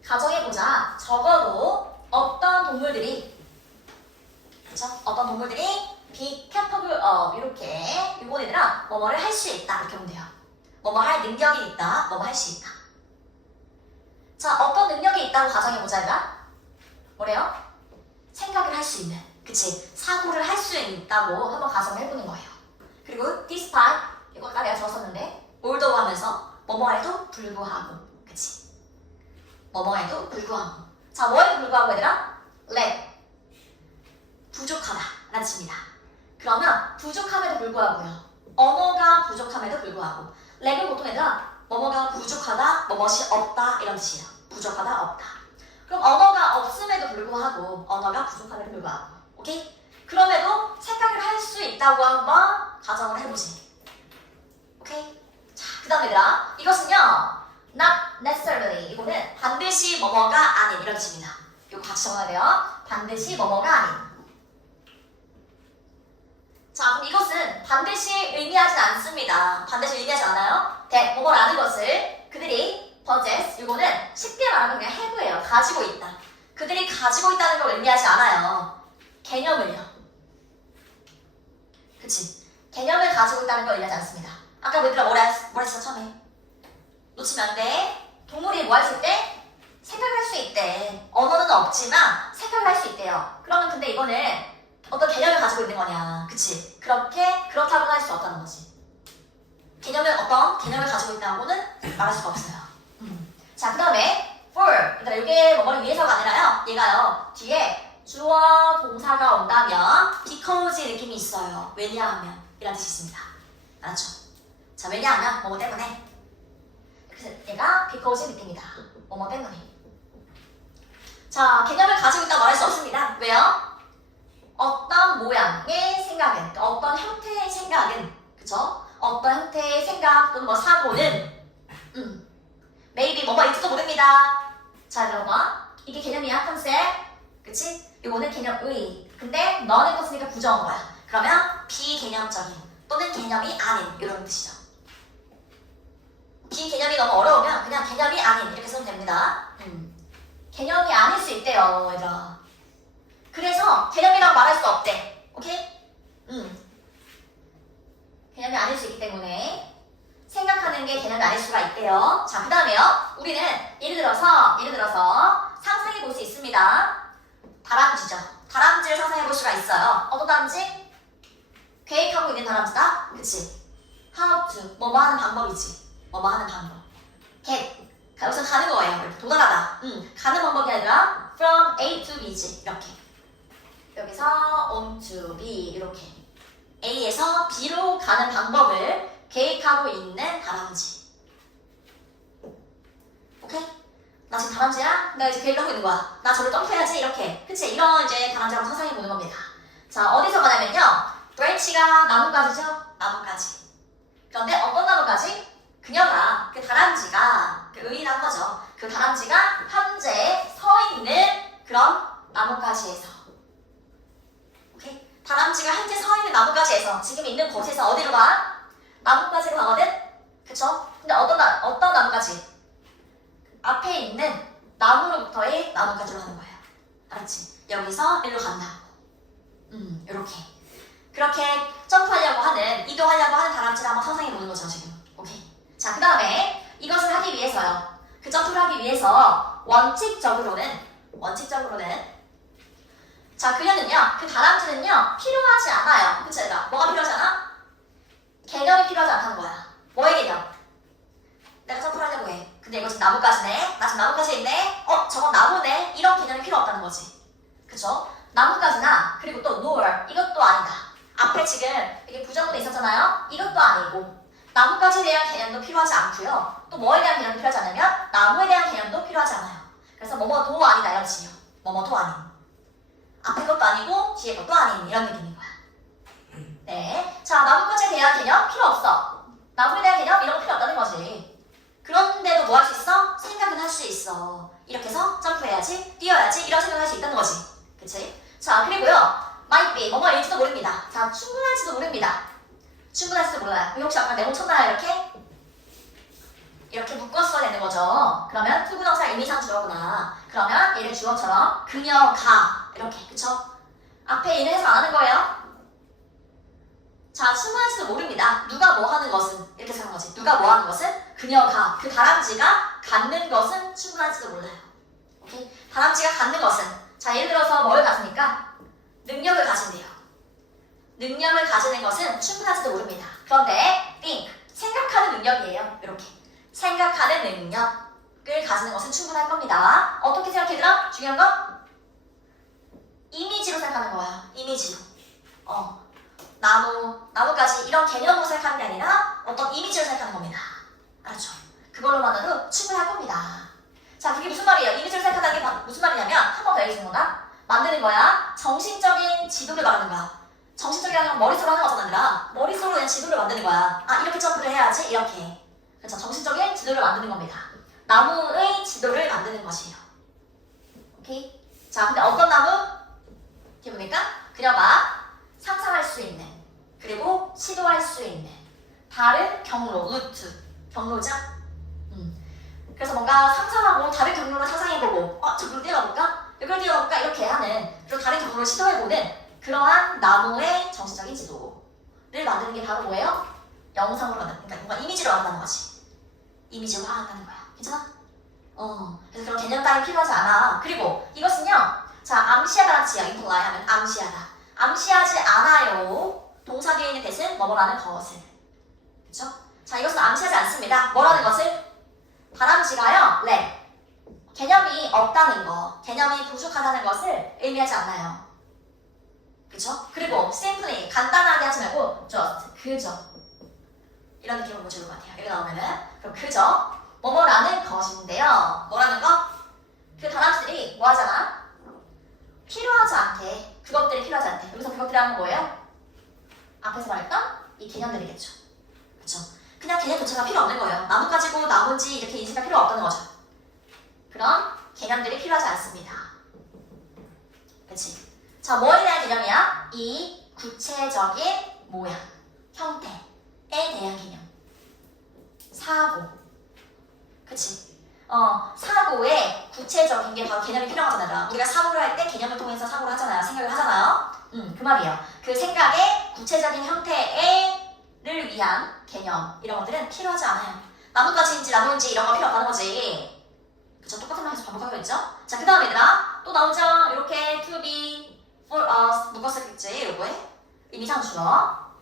가정해보자. 적어도 어떤 동물들이 그쵸? 어떤 동물들이 be capable of 이렇게 요거 얘들아 뭐뭐를 할 수 있다 이렇게 하면 돼요. 뭐뭐 할 능력이 있다. 뭐뭐 할 수 있다. 자, 어떤 능력이 있다고 가정해보자 얘들아. 뭐래요? 생각을 할 수 있는. 그치? 사고를 할 수 있다고 한번 가정을 해보는 거예요. 그리고 despite 이거 아까 내가 적었었는데 although 하면서 뭐뭐에도 불구하고. 그치? 뭐뭐에도 불구하고. 자, 뭐에도 불구하고 얘들아? lack. 부족하다 라는 뜻입니다. 그러면 부족함에도 불구하고요. 언어가 부족함에도 불구하고. lack은 보통 얘들아 뭐뭐가 부족하다, 뭐뭇이 없다 이런 뜻이에요. 부족하다, 없다. 그럼 언어가 없음에도 불구하고, 언어가 부족함에도 불구하고. 오케이? 그럼에도 생각을 할 수 있다고 한번 가정을 해보지. 오케이? 자, 그 다음 얘들아. 이것은요. not necessarily. 이거는 반드시 뭐뭐가 아닌 이런 뜻입니다. 이거 같이 적어야 돼요. 반드시 뭐뭐가 아닌. 자, 그럼 이것은 반드시 의미하진 않습니다. 반드시 의미하지 않아요. that 뭐뭐라는 것을 그들이 possess, 이거는 쉽게 말하면 그냥 have예요. 가지고 있다. 그들이 가지고 있다는 걸 의미하지 않아요. 개념을요. 그치? 개념을 가지고 있다는 걸 의미하지 않습니다. 아까 얘들아 뭐라 했어 처음에? 놓치면 안 돼. 동물이 뭐 할 수 있대? 생각할 수 있대. 언어는 없지만 생각을 할 수 있대요. 그러면 근데 이거는 어떤 개념을 가지고 있는 거냐. 그치? 그렇다고 할 수 없다는 거지. 어떤 개념을 가지고 있다고는 말할 수가 없어요. 자, 그 다음에 for. 그러니까 이게 뭐를 위해서가 아니라요. 얘가요. 뒤에 주어 동사가 온다면 because 느낌이 있어요. 왜냐하면 이라는 뜻이 있습니다. 알았죠? 자, 왜냐하면 뭐뭐 때문에. 그래서 얘가 because 느낌이다. 뭐뭐 때문에. 자, 개념을 가지고 있다고 말할 수 없습니다. 왜요? 어떤 모양의 생각은, 그러니까 어떤 형태의 생각은, 그쵸? 어떤 형태의 생각 또는 뭐 사고는 maybe 뭐일지도 모릅니다. 자, 여러분 이게 개념이야. 컨셉. 그치? 이거는 개념의. 근데 너는 컸으니까 부정한 거야. 그러면 비개념적인 또는 개념이 아닌 이런 뜻이죠. 비개념이 너무 어려우면 그냥 개념이 아닌 이렇게 쓰면 됩니다. 개념이 아닐 수 있대요. 얘들아. 그래서 개념이라고 말할 수 없대. 오케이? 개념이 아닐 수 있기 때문에 생각하는 게 개념이 아닐 수가 있대요. 자, 그 다음에요. 우리는 예를 들어서 상상해 볼 수 있습니다. 다람쥐죠. 다람쥐를 상상해 볼 수가 있어요. 어떤 다람쥐? 계획하고 있는 다람쥐다? 그치? How to. 뭐뭐 하는 방법이지. 뭐뭐 하는 방법. get. 여기서 가는 거예요. 이렇게 도달하다. 가는 방법이 아니라 from A to B지. 이렇게. 여기서 on to B. 이렇게. A에서 B로 가는 방법을 계획하고 있는 다람쥐. 오케이? 나 지금 다람쥐야? 내가 이제 계획을 하고 있는 거야. 나 저를 점프해야지. 이렇게. 그치? 이런 이제 다람쥐라고 상상해 보는 겁니다. 자, 어디서 가냐면요. branch가 나뭇가지죠? 나뭇가지. 그런데 어떤 나뭇가지? 그녀가, 그 다람쥐가, 그 의인한 거죠. 그 다람쥐가 현재 서 있는 그런 나뭇가지에서. 오케이? 다람쥐가 현재 서 있는 나뭇가지에서, 지금 있는 곳에서 어디로 가? 나뭇가지로 가거든? 그쵸? 근데 어떤 나뭇가지? 앞에 있는 나무로부터의 나뭇가지로 가는 거예요. 알았지? 여기서 일로 간다. 요렇게. 그렇게 점프하려고 하는, 이동하려고 하는 다람쥐를 한번 상상해 보는 거죠, 지금. 오케이. 자, 그 다음에 이것을 하기 위해서요. 그 점프를 하기 위해서 원칙적으로는 자, 그녀는요, 그 다람쥐는요, 필요하지 않아요. 그치, 얘들아? 뭐가 필요하지 않아? 개념이 필요하지 않다는 거야. 뭐의 개념? 내가 점프를 하려고 해. 근데 이거 지금 나뭇가지네? 나 지금 나뭇가지에 있네? 저건 나무네? 이런 개념이 필요 없다는 거지. 그쵸? 나뭇가지나, 그리고 또 nor, 이것도 아니다. 앞에 지금 이게 부정문에 있었잖아요? 이것도 아니고. 나뭇가지에 대한 개념도 필요하지 않고요. 또 뭐에 대한 개념도 필요하지 않으면 나무에 대한 개념도 필요하지 않아요. 그래서 뭐뭐도 아니다 이런 뜻이에요. 뭐뭐도 아닌. 앞에 것도 아니고 뒤에 것도 아닌 이런 느낌인 거야. 네. 자, 나뭇가지에 대한 개념 필요 없어. 나무에 대한 개념 이런 거 필요 없다는 거지. 그런데도 뭐 할 수 있어? 생각은 할 수 있어. 이렇게 해서 점프해야지, 뛰어야지 이런 생각을 할 수 있다는 거지. 그치? 자, 그리고요. might be, 뭐뭐일지도 모릅니다. 자, 충분할지도 모릅니다. 충분할지도 몰라요. 혹시 아까 네모 쳤나요? 이렇게 묶었어야 되는 거죠. 그러면 투부정사 의미상 주어구나. 그러면 얘를 주어처럼 그녀가 이렇게, 그쵸? 앞에 얘는 해석 안 하는 거예요. 자, 충분할지도 모릅니다. 누가 뭐 하는 것은 이렇게 생각한 거지. 누가 뭐 하는 것은 그녀가, 그 다람쥐가 갖는 것은 충분할지도 몰라요. 오케이? 다람쥐가 갖는 것은, 자, 예를 들어서 뭘 가지니까 능력을 가진대요. 능력을 가지는 것은 충분할지도 모릅니다. 그런데 think, 생각하는 능력이에요. 이렇게. 생각하는 능력을 가지는 것은 충분할 겁니다. 어떻게 생각해, 얘들아? 중요한 건 이미지로 생각하는 거야. 이미지로. 나무까지 이런 개념으로 생각하는 게 아니라 어떤 이미지로 생각하는 겁니다. 알았죠? 그걸로만으로 충분할 겁니다. 자, 그게 무슨 말이에요? 이미지로 생각하는 게 무슨 말이냐면 한 번 더 얘기해 주는 거다. 만드는 거야. 정신적인 지도를 말하는 거야. 정신적이라는 건 머릿속으로 하는 거잖아, 얘들아. 머릿속으로 그냥 지도를 만드는 거야. 아, 이렇게 점프를 해야지, 이렇게. 그렇죠? 정신적인 지도를 만드는 겁니다. 나무의 지도를 만드는 것이에요. 오케이? 자, 근데 어떤 나무? 이렇게 보니까 그녀가 상상할 수 있는, 그리고 시도할 수 있는 다른 경로, 루트, 경로죠? 그래서 뭔가 상상하고 다른 경로를 상상해보고 저기로 뛰어가볼까? 여기로 뛰어가볼까? 이렇게 하는, 그리고 다른 경로를 시도해보는 그러한 나무의 정신적인 지도를 만드는 게 바로 뭐예요? 영상으로 만드는, 그러니까 뭔가 이미지로 만든다는 거지. 이미지로 화한다는 거야. 괜찮아? 그래서 그런 개념 따위 필요하지 않아. 그리고 이것은요, 자, 암시하다라는 지역, imply 하면 암시하다. 암시하지 않아요. 동사 뒤에 있는 대신 뭐뭐라는 것을. 그쵸? 자, 이것은 암시하지 않습니다. 뭐라는 것을? 다람쥐가요, 개념이 없다는 거, 개념이 부족하다는 것을 의미하지 않나요? 그쵸? 그리고 simply, 간단하게 하지 말고 just, 그저 이런 느낌으로 보면 좋을 것 같아요. 여기 나오면은 그럼 그저 뭐뭐라는 것인데요. 뭐라는 거? 그 다람쥐들이 뭐 하잖아? 필요하지 않게, 그것들이 필요하지 않대. 여기서 그것들이 하는 거예요? 앞에서 말했던 이 개념들이겠죠. 그쵸? 그냥 개념 자체가 필요 없는 거예요. 나무 가지고 나무지 이렇게 인식할 필요가 없다는 거죠. 그런 개념들이 필요하지 않습니다. 그치? 자, 뭐에 대한 개념이야? 이 구체적인 모양, 형태에 대한 개념. 사고. 그치? 사고의 구체적인 게 바로 개념이 필요하잖아요. 우리가 사고를 할 때 개념을 통해서 사고를 하잖아요. 생각을 하잖아요. 그 말이에요. 그 생각의 구체적인 형태에 위한 개념 이런 것들은 필요하지 않아요. 나뭇가지인지 나무인지 이런 거 필요 없다는 거지. 그쵸? 똑같은 말 계속 반복하고 있죠? 자, 그 다음 얘들아 또 나오죠? 이렇게 to be, for us 묶었었겠지? 요거에 의미상 주어.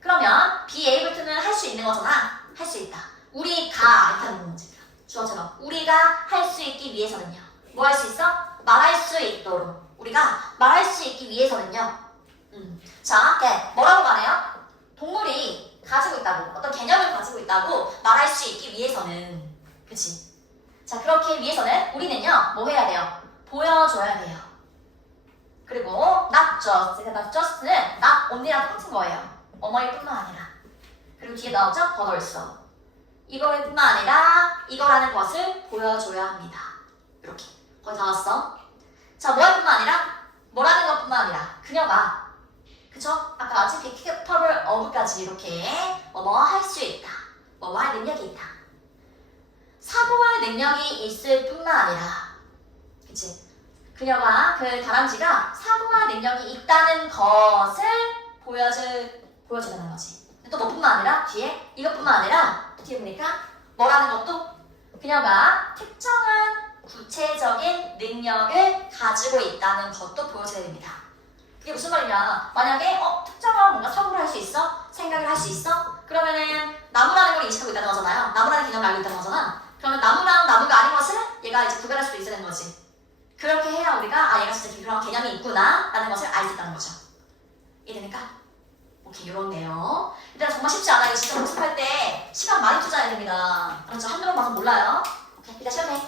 그러면 be able to는 할 수 있는 거잖아. 할 수 있다. 우리가 이렇게 하는 거지. 주어처럼 우리가 할 수 있기 위해서는요. 뭐 할 수 있어? 말할 수 있도록. 우리가 말할 수 있기 위해서는요. 자, 뭐라고 말해요? 동물이 가지고 있다고, 어떤 개념을 가지고 있다고 말할 수 있기 위해서는, 그치? 자, 그렇게 위해서는 우리는요, 뭐 해야 돼요? 보여줘야 돼요. 그리고 not just, not just는 not only랑 똑같은 거예요. 어머니뿐만 아니라. 그리고 뒤에 나오죠? but also. 이거뿐만 아니라 이거라는 것을 보여줘야 합니다. 이렇게. 거의 다 왔어. 자, 뭐할 뿐만 아니라 뭐라는 것뿐만 아니라 그녀가, 그쵸? 아까 마치 capable of까지 이렇게 뭐뭐 할 수 있다. 뭐뭐 할 능력이 있다. 사고할 능력이 있을 뿐만 아니라, 그치? 그녀가 그 다람쥐가 사고할 능력이 있다는 것을 보여주는 거지. 또 뭐뿐만 아니라 뒤에 이것뿐만 아니라 뒤에 보니까 뭐라는 것도 그녀가 특정한 구체적인 능력을 가지고 있다는 것도 보여줘야 됩니다. 그게 무슨 말이냐? 만약에 특정한 뭔가 사고를 할 수 있어? 생각을 할 수 있어? 그러면은 나무라는 걸 인식하고 있다는 거잖아요. 나무라는 개념을 알고 있다는 거잖아. 그러면 나무랑 나무가 아닌 것을 얘가 이제 구별할 수도 있어야 되는 거지. 그렇게 해야 우리가 얘가 진짜 그런 개념이 있구나 라는 것을 알 수 있다는 거죠. 이해됩니까? 오케이, 요런 내용. 일단 정말 쉽지 않아요. 이거 진짜 연습할 때 시간 많이 투자해야 됩니다. 그렇죠? 한두 번 봐서 몰라요. 오케이, 일단 시험해.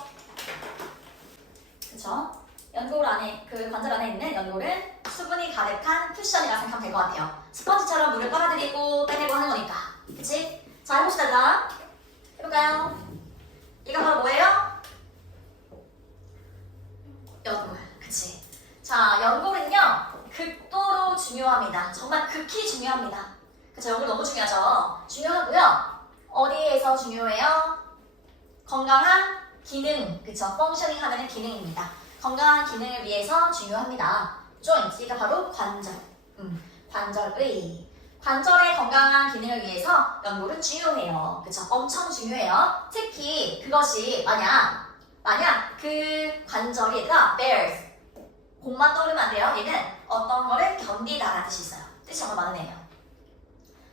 그쵸? 연골 안에, 그 관절 안에 있는 연골은 수분이 가득한 쿠션이라 생각하면 될 것 같아요. 스펀지처럼 물을 빨아들이고 빼내고 하는 거니까. 그치? 자, 해봅시다, 얘들아. 해볼까요? 이거 바로 뭐예요? 연골. 그치? 자, 연골은요, 극도로 중요합니다. 정말 극히 중요합니다. 그쵸? 연골 너무 중요하죠? 중요하고요. 어디에서 중요해요? 건강한 기능, 그쵸? 펑셔닝 하는 기능입니다. 건강한 기능을 위해서 중요합니다. joint가 바로 관절. 관절의. 관절의 건강한 기능을 위해서 연골은 중요해요. 그쵸? 엄청 중요해요. 특히 그것이 만약 그 관절이 얘들아 bears. 공만 떠오르면 안 돼요. 얘는 어떤 거를 견디다라는 뜻이 있어요. 뜻이 정말 많은 애예요.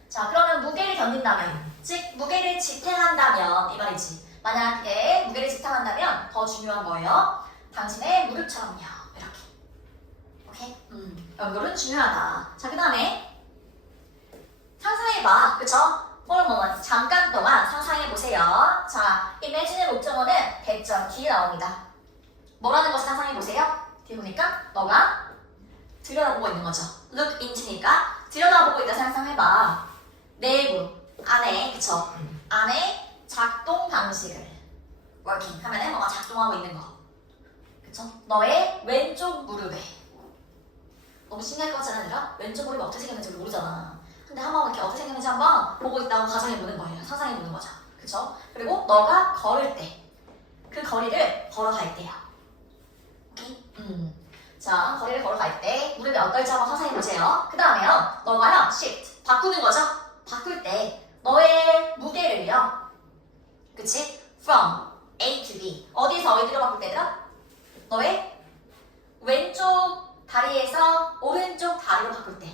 자, 그러면 무게를 견딘다면, 즉 무게를 지탱한다면 이 말이지. 만약에 무게를 지탱한다면 더 중요한 거예요. 당신의 무릎처럼요. 이렇게. 오케이? 연골은 중요하다. 자, 그 다음에 상상해봐. 그쵸? for a moment. 잠깐 동안 상상해보세요. 자, imagine의 목적어는 대점 뒤에 나옵니다. 뭐라는 것을 상상해보세요? 뒤에 보니까 너가 들여다보고 있는 거죠. look into니까 들여다보고 있다 상상해봐. 내부, 안에, 그쵸? 안에 작동 방식을 working 하면은 뭐가 작동하고 있는 거. 그쵸? 너의 왼쪽 무릎에. 너무 신기할 것 같지 않아? 왼쪽 무릎이 어떻게 생겼는지 모르잖아. 근데 한번 이렇게 어떻게 생겼는지 한번 보고 있다고 가정해보는 거예요. 상상해보는 거죠. 그쵸? 그리고 너가 걸을 때, 그 거리를 걸어갈 때야. 오케이? 자, 거리를 걸어갈 때 무릎이 어떨지 한번 상상해보세요. 그 다음에요, 너가요, shift, 바꾸는 거죠? 바꿀 때 너의 무게를요, 그치? from A to B. 어디에서 어디로 바꿀 때더라? 너의 왼쪽 다리에서 오른쪽 다리로 바꿀 때.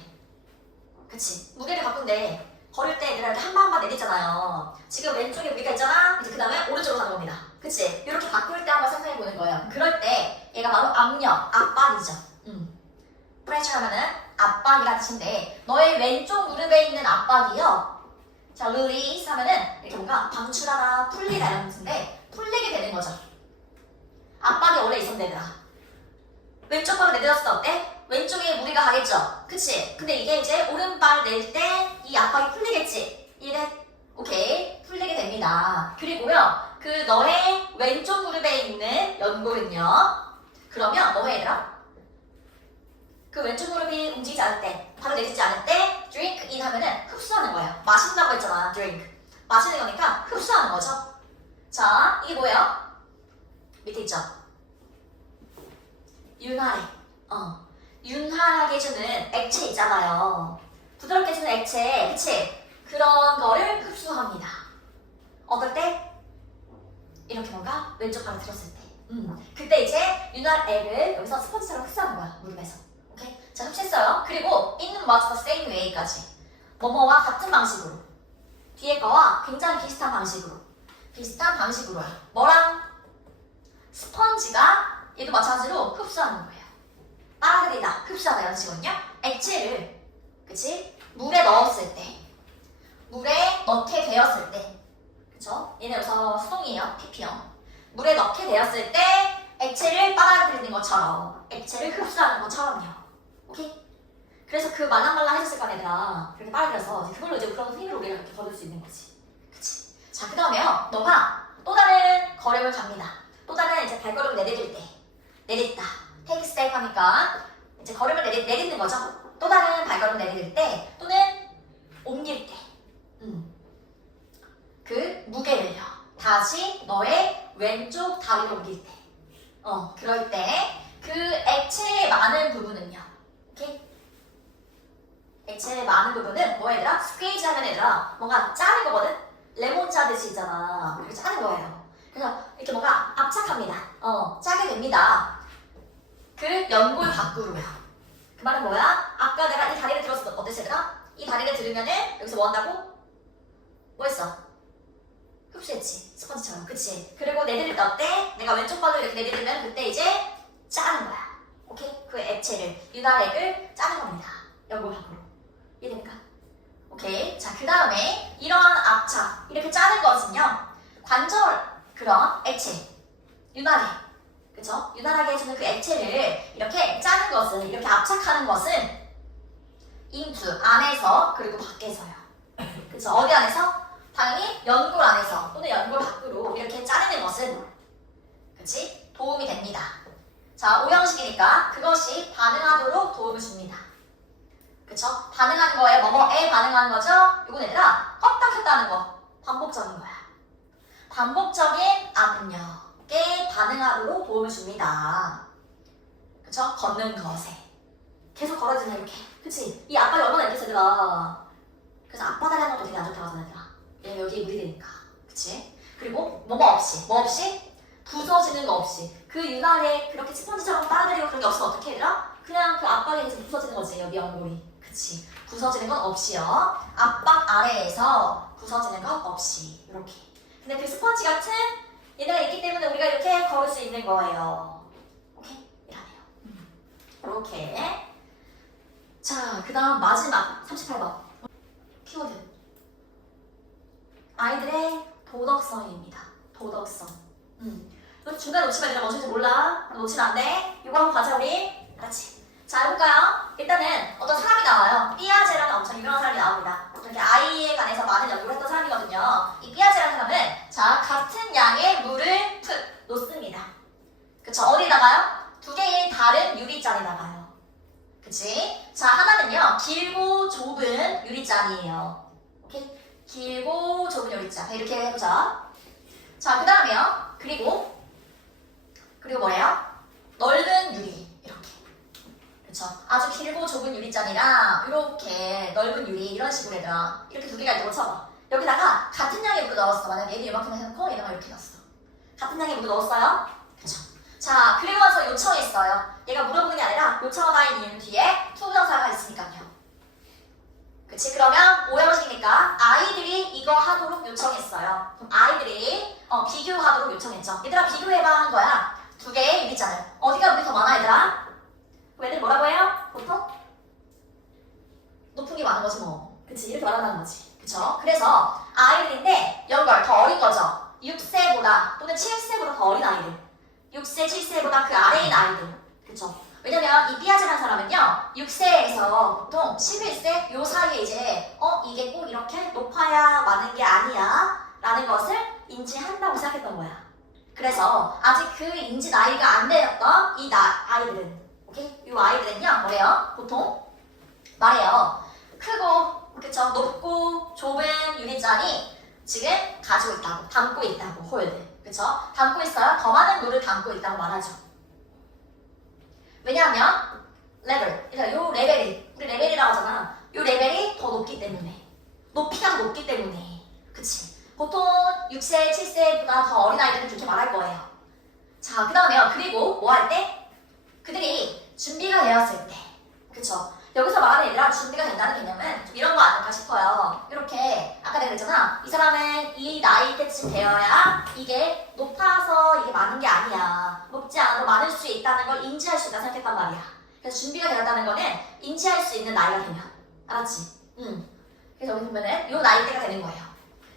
그치? 무게를 바꾼데 걸을 때 얘들아 이렇게 한 번 한 번 내딛잖아요. 지금 왼쪽에 무게가 있잖아. 이제 그 다음에 오른쪽으로 가는 겁니다. 그치? 이렇게 바꿀 때 한번 상상해 보는 거예요. 그럴 때 얘가 바로 압력, 압박이죠. pressure 하면은 압박이라는 뜻인데 너의 왼쪽 무릎에 있는 압박이요. 자, release 하면은 이렇게 뭔가 방출하다, 풀리다 이런 뜻인데 풀리게 되는 거죠. 압박이 원래 있었는데 얘들아. 왼쪽 발을 내딛었을 때 어때? 왼쪽에 무리가 가겠죠? 그치? 근데 이게 이제 오른발 낼 때 이 압박이 풀리겠지? 이래? 오케이. 풀리게 됩니다. 그리고요, 그 너의 왼쪽 무릎에 있는 연골은요, 그러면 뭐해 얘들아? 그 왼쪽 무릎이 움직이지 않을 때, 바로 내딛지 않을 때 drink in 하면은 흡수하는 거예요. 마신다고 했잖아, drink. 마시는 거니까 흡수하는 거죠. 자, 이게 뭐예요? 밑에 있죠? 윤활해. 윤활하게 해주는 액체 있잖아요. 부드럽게 해주는 액체, 그치? 그런 거를 흡수합니다. 어떨 때? 이렇게 뭔가 왼쪽 발을 들었을 때. 그때 이제 윤활액을 여기서 스펀지처럼 흡수하는 거야. 무릎에서. 오케이? 자, 흡수했어요. 그리고 in much the same way까지. 뭐뭐와 같은 방식으로. 뒤에 거와 굉장히 비슷한 방식으로. 비슷한 방식으로요. 뭐랑? 스펀지가 얘도 마찬가지로 흡수하는 거예요. 빨아들이다, 흡수하다 이런 식으로요. 액체를, 그치? 물에 넣었을 때, 물에 넣게 되었을 때, 그쵸? 얘는 여기서 수동이에요, pp형. 물에 넣게 되었을 때 액체를 빨아들이는 것처럼, 액체를 흡수하는 것처럼요. 오케이? 그래서 그 말랑말랑 해줬을 거 얘들아. 그렇게 빨아들여서 그걸로 이제 그런 힘으로 우리가 이렇게 거둘 수 있는 거지. 그치? 자, 그 다음에요. 너가 또 다른 걸음을 갑니다. 또 다른 이제 발걸음을 내디딜 때, 내딛다. take step 하니까 이제 걸음을 내딛는 거죠. 또 다른 발걸음을 내디딜 때 또는 옮길 때, 그 무게를요. 다시 너의 왼쪽 다리로 옮길 때, 그럴 때 그 액체의 많은 부분은요. 오케이? 액체의 많은 부분은 뭐 얘들아? 스퀴즈 하면 얘들아 뭔가 짜는 거거든? 레몬 짜듯이 있잖아. 그렇게 짜는 거예요. 그래서 이렇게 뭔가 압착합니다. 짜게 됩니다. 그 연골 밖으로요. 그 말은 뭐야? 아까 내가 이 다리를 들었어. 어땠어 얘들아? 이 다리를 들으면은 여기서 뭐 한다고? 뭐 했어? 흡수했지. 스펀지처럼. 그치? 그리고 내디딜 때 어때? 내가 왼쪽 발로 이렇게 내디디면 그때 이제 짜는 거야. 오케이? 그 액체를, 윤활액을 짜는 겁니다. 연골 밖으로. 이해됩니까? 오케이. 자, 그 다음에 이런 압착, 이렇게 짜는 것은요. 관절, 그런 액체, 윤활액. 그쵸? 윤활하게 해주는 그 액체를 이렇게 짜는 것은, 이렇게 압착하는 것은 인투, 안에서, 그리고 밖에서요. 그쵸? 어디 안에서? 당연히 연골 안에서 또는 연골 밖으로 이렇게 짜내는 것은, 그치? 도움이 됩니다. 자, 오형식이니까 그것이 반응하도록 도움을 줍니다. 그쵸? 반응하는 거예요. 뭐뭐에 반응하는 거죠? 이건 얘들아 껐다 켰다 하는 거. 반복적인 거야. 반복적인 압력에 반응하도록 도움을 줍니다. 그쵸? 걷는 것에. 계속 걸어지는 이렇게. 그치? 이 압박이 얼마나 있겠어 얘들아. 그래서 앞바다라는 것도 되게 안 좋다고 하잖아 얘들아. 왜냐면 여기에 물이 되니까. 그치? 그리고 뭐 없이 부서지는 거 없이 그 윤활에 그렇게 스펀지처럼 빨아들이고 그런 게 없으면 어떻게 얘들아? 그냥 그 압박에 의해서 부서지는 거지 여기 연골이. 그치? 부서지는 건 없이요. 압박 아래에서 부서지는 건 없이 이렇게. 근데 그 스펀지 같은 얘네가 있기 때문에 우리가 이렇게 걸을 수 있는 거예요. 오케이? 이러네요. 이렇게. 자, 그 다음 마지막 38번 키워드. 아이들의 도덕성입니다. 도덕성. 너 중간에 놓치면 얘들아 멈춰서 몰라. 놓치면 안 돼. 이거 한번 가자 우리. 알았지? 자, 해볼까요? 일단은 어떤 사람이 나와요. 삐아제라는 엄청 유명한 사람이 나옵니다. 이렇게 아이에 관해서 많은 연구를 했던 사람이거든요. 이 삐아제라는 사람은 자 같은 양의 물을 놓습니다. 그쵸? 어디다가요? 두 개의 다른 유리잔에다가요. 그치? 자, 하나는요 길고 좁은 유리잔이에요. 오케이? 길고 좁은 유리잔. 이렇게 해보자. 자, 그 다음에요. 그리고 뭐래요? 넓은 유리. 이렇게. 그쵸? 아주 길고 좁은 유리잔이랑 이렇게 넓은 유리 이런 식으로 얘들아 이렇게 두 개가 있다고 쳐봐. 여기다가 같은 양의 물을 넣었어. 만약에 얘는 이만큼 해놓고 얘는 이렇게 넣었어. 같은 양의 물을 넣었어요? 그쵸? 자, 그리고 와서 요청했어요. 얘가 물어보는 게 아니라 요청하다인 이유 뒤에 투부정사가 있으니까요. 그치? 그러면 오형식이니까 아이들이 이거 하도록 요청했어요. 그럼 아이들이 비교하도록 요청했죠. 얘들아 비교해봐 한 거야. 두 개의 유리잔을. 어디가 물이 더 많아 얘들아? 얘들 뭐라고 해요? 보통? 높은 게 많은 거지 뭐. 그치? 이렇게 말한다는 거지. 그쵸? 그래서 아이들인데 연걸 더 어린 거죠. 6세보다 또는 7세보다 더 어린 아이들. 6세, 7세보다 그 아래인 아이들. 그쵸? 왜냐면 이 삐아제라는 사람은요 6세에서 보통 11세 요 사이에 이제 이게 꼭 이렇게 높아야 많은 게 아니야 라는 것을 인지한다고 생각했던 거야. 그래서 아직 그 인지 나이가 안 되었던 이 아이들은 오케이? 이 아이들은요 뭐래요? 보통 말해요. 크고 그쵸? 높고 좁은 유리잔이 지금 가지고 있다고 담고 있다고 홀드. 그쵸? 담고 있어요. 더 많은 물을 담고 있다고 말하죠. 왜냐하면 레벨, 요 레벨이 우리 레벨이라고 하잖아. 요 레벨이 더 높기 때문에 높이가 높기 때문에. 그치? 보통 6세, 7세보다 더 어린 아이들은 그렇게 말할 거예요. 자, 그 다음에요. 그리고 뭐 할 때? 그들이 준비가 되었을 때. 그쵸? 여기서 말하는 얘들아 준비가 된다는 개념은 좀 이런 거 아닐까 싶어요. 이렇게 아까 내가 그랬잖아. 이 사람은 이 나이 때쯤 되어야 이게 높아서 이게 많은 게 아니야. 높지 않아도 많을 수 있다는 걸 인지할 수 있다 생각했단 말이야. 그래서 준비가 되었다는 거는 인지할 수 있는 나이가 되면. 알았지? 그래서 여기 보면은 요 나이대가 되는 거예요.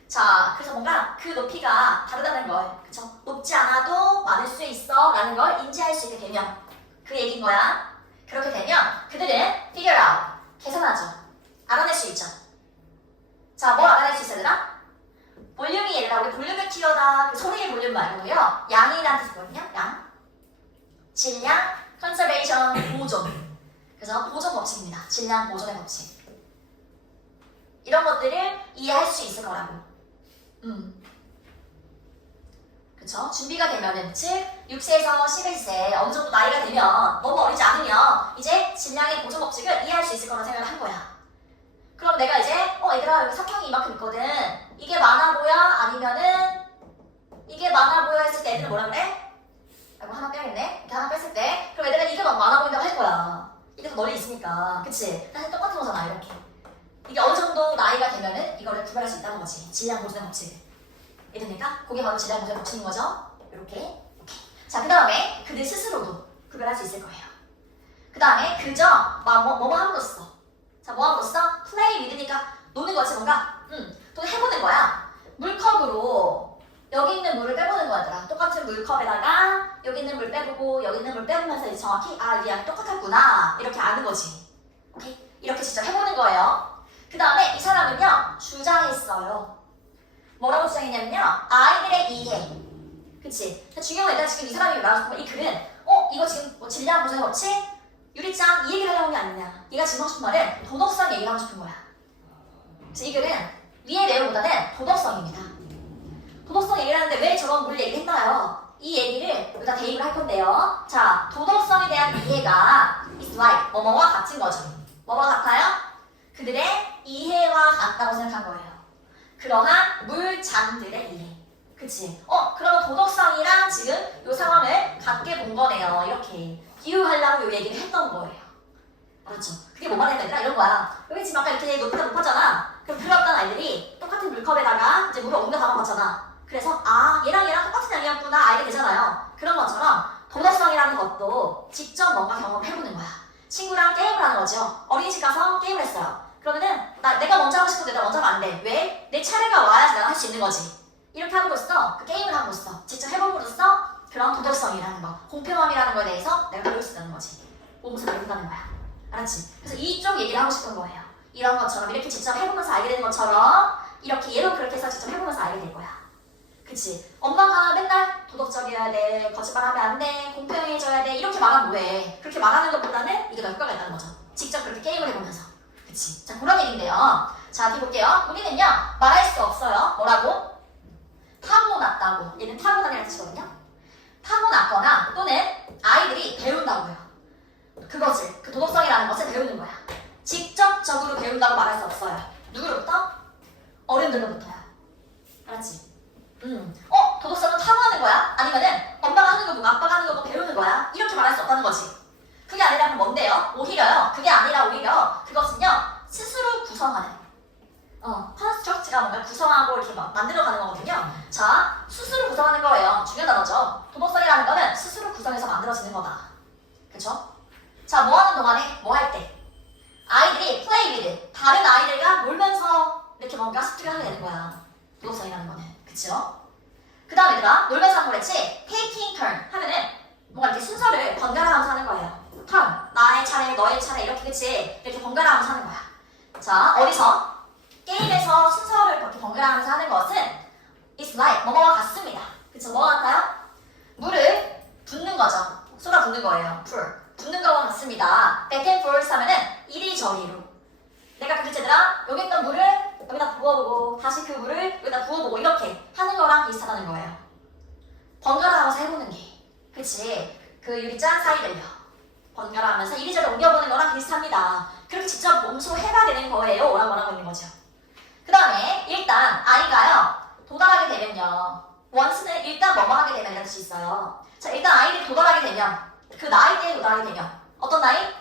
자, 그래서 뭔가 그 높이가 다르다는 걸, 그쵸? 높지 않아도 많을 수 있어 라는 걸 인지할 수 있게 되면 그 얘기인 거야. 그렇게 되면 그들은 figure out, 계산하죠. 알아낼 수 있죠. 자, 뭘 알아낼 수 있어 얘들아? 볼륨이 얘들아, 우리 볼륨을 키워다 그 소리의 볼륨 말고요. 양이라는 뜻이거든요. 양. 질량, conservation, 보존. 그래서 보존 법칙입니다. 질량 보존의 법칙. 이런 것들을 이해할 수 있을 거라고. 그쵸? 준비가 되면은, 즉 6세에서 11세 어느 정도 나이가 되면 너무 어리지 않으면 이제 질량의 보존 법칙을 이해할 수 있을 거라는 생각을 한 거야. 그럼 내가 이제 얘들아 여기 사평이 이만큼 있거든. 이게 많아 보여? 아니면은 이게 많아 보여 했을 때 애들은 뭐라 그래? 이거 하나 빼야겠네. 이렇게 하나 뺐을 때 그럼 애들은 이게 막 많아 보인다고 할 거야. 이게 더 널리 있으니까. 그치? 사실 똑같은 거잖아 이렇게. 이게 어느 정도 나이가 되면은 이거를 구별할 수 있다는 거지. 질량 보존의 법칙을. 이해됩니까? 그게 바로 질량 보존의 법칙인 거죠. 이렇게. 오케이. 자, 그 다음에 그들 스스로도 구별할 수 있을 거예요. 그 다음에 그저 뭐뭐 함으로써. 자, 뭐 함으로써? 플레이 위드니까 노는 거지 뭔가. 또 해보는 거야. 물컵으로 여기 있는 물을 빼보는 거더라. 똑같은 물컵에다가 여기 있는 물 빼보고 여기 있는 물 빼보면서 이제 정확히 이 양이 똑같았구나 이렇게 아는 거지. 오케이? 이렇게 직접 해보는 거예요. 그 다음에 이 사람은요 주장했어요. 뭐라고 주장했냐면요 아이들의 이해. 그치? 중요한 건 지금 이 사람이 말하는 거 이 글은 이거 지금 뭐 질량 보존의 법칙? 유리짱 이 얘기를 하려는 게 아니냐. 얘가 지금 하고 싶은 말은 도덕성 얘기를 하고 싶은 거야. 그래서 이 글은 위의 내용보다는 도덕성입니다. 도덕성 얘기를 하는데 왜 저런 물 얘기를 했나요? 이 얘기를 여기다 대입을 할 건데요. 자, 도덕성에 대한 이해가 is like 뭐뭐와 같은 거죠. 뭐와 같아요? 그들의 이해와 같다고 생각한 거예요. 그러한 물장들의 이해. 그치? 그러면 도덕성이랑 지금 이 상황을 같게 본 거네요. 이렇게 비유하려고 이 얘기를 했던 거예요. 알았죠? 그게 뭐 말하는 얘들아? 이런 거야. 여기 지금 아까 이렇게 높이가 높았잖아. 그럼 들어왔던 아이들이 똑같은 물컵에다가 이제 물을 옮겨 담아봤잖아. 그래서 얘랑 똑같은 양이었구나 알게 되잖아요. 그런 것처럼 도덕성이라는 것도 직접 뭔가 경험을 해보는 거야. 친구랑 게임을 하는 거죠. 어린이집 가서 게임을 했어요. 그러면은 내가 먼저 하고 싶은데 내가 먼저 하면 안 돼. 왜? 내 차례가 와야지 내가 할 수 있는 거지. 이렇게 함으로써 그 게임을 함으로써 직접 해봄으로써 그런 도덕성이라는 거, 공평함이라는 거에 대해서 내가 배울 수 있다는 거지. 몸소 배운다는 거야. 알았지? 그래서 이쪽 얘기를 하고 싶은 거예요. 이런 것처럼 이렇게 직접 해보면서 알게 되는 것처럼 이렇게 얘도 그렇게 해서 직접 해보면서 알게 될 거야. 그치? 엄마가 맨날 도덕적이어야 돼, 거짓말하면 안 돼, 공평해져야 돼 이렇게 말하면 뭐해? 그렇게 말하는 것보다는 이게 더 효과가 있다는 거죠. 직접 그렇게 게임을 해보면서. 그치? 자, 그런 얘기인데요. 자, 어디 볼게요. 우리는요 말할 수 없어요. 뭐라고? 타고났다고. 얘는 타고난이라는 뜻이거든요. 타고났거나 또는 아이들이 배운다고요. 그것을, 그 도덕성이라는 것을 배우는 거야. 직접적으로 배운다고 말할 수 없어요. 누구로부터? 어른들로부터요. 알았지? 도덕성은 타고나는 거야? 아니면은 엄마가 하는 거고 아빠가 하는 거고 배우는 거야? 이렇게 말할 수 없다는 거지. 그게 아니라 그럼 뭔데요? 오히려요. 그게 아니라 오히려 그것은요 스스로 구성하는 컨스트럭트가 뭔가 구성하고 이렇게 막 만들어가는 거거든요. 자, 스스로 구성하는 거예요. 중요한 단어죠. 도덕성이라는 거는 스스로 구성해서 만들어지는 거다. 그쵸? 자, 뭐 하는 동안에? 뭐 할 때? 아이들이 play with 다른 아이들과 놀면서 이렇게 뭔가 습득을 하게 되는 거야. 도덕성이라는 거는. 그쵸? 그 다음 얘들아, 놀면서 하는 거랬지? taking turn 하면은 뭔가 이렇게 순서를 번갈아 가면서 하는 거예요. turn, 나의 차례, 너의 차례 이렇게 그치? 이렇게 번갈아 가면서 하는 거야. 자, 어디서? 게임에서 순서를 이렇게 번갈아가면서 하는 것은 is like 뭐뭐와 같습니다. 그쵸? 뭐와 같아요? 물을 붓는 거죠. 쏟아 붓는 거예요. 붓는 거와 같습니다. back and forth 하면은 이리저리로. 내가 그 글자들아 여기 있던 물을 여기다 부어보고 다시 그 물을 여기다 부어보고 이렇게 하는 거랑 비슷하다는 거예요. 번갈아가면서 해보는 게. 그치? 그 유리잔 사이를요. 번갈아가면서 이리저리 옮겨보는 거랑 비슷합니다. 그렇게 직접 몸소 해봐야 되는 거예요. 라고 말하고 있는 거죠. 그 다음에 일단 아이가요 도달하게 되면요 once는 일단 뭐뭐 하게 되면 이런 뜻이 있어요. 자 일단 아이들이 도달하게 되면 그 나이대에 도달하게 되면 어떤 나이?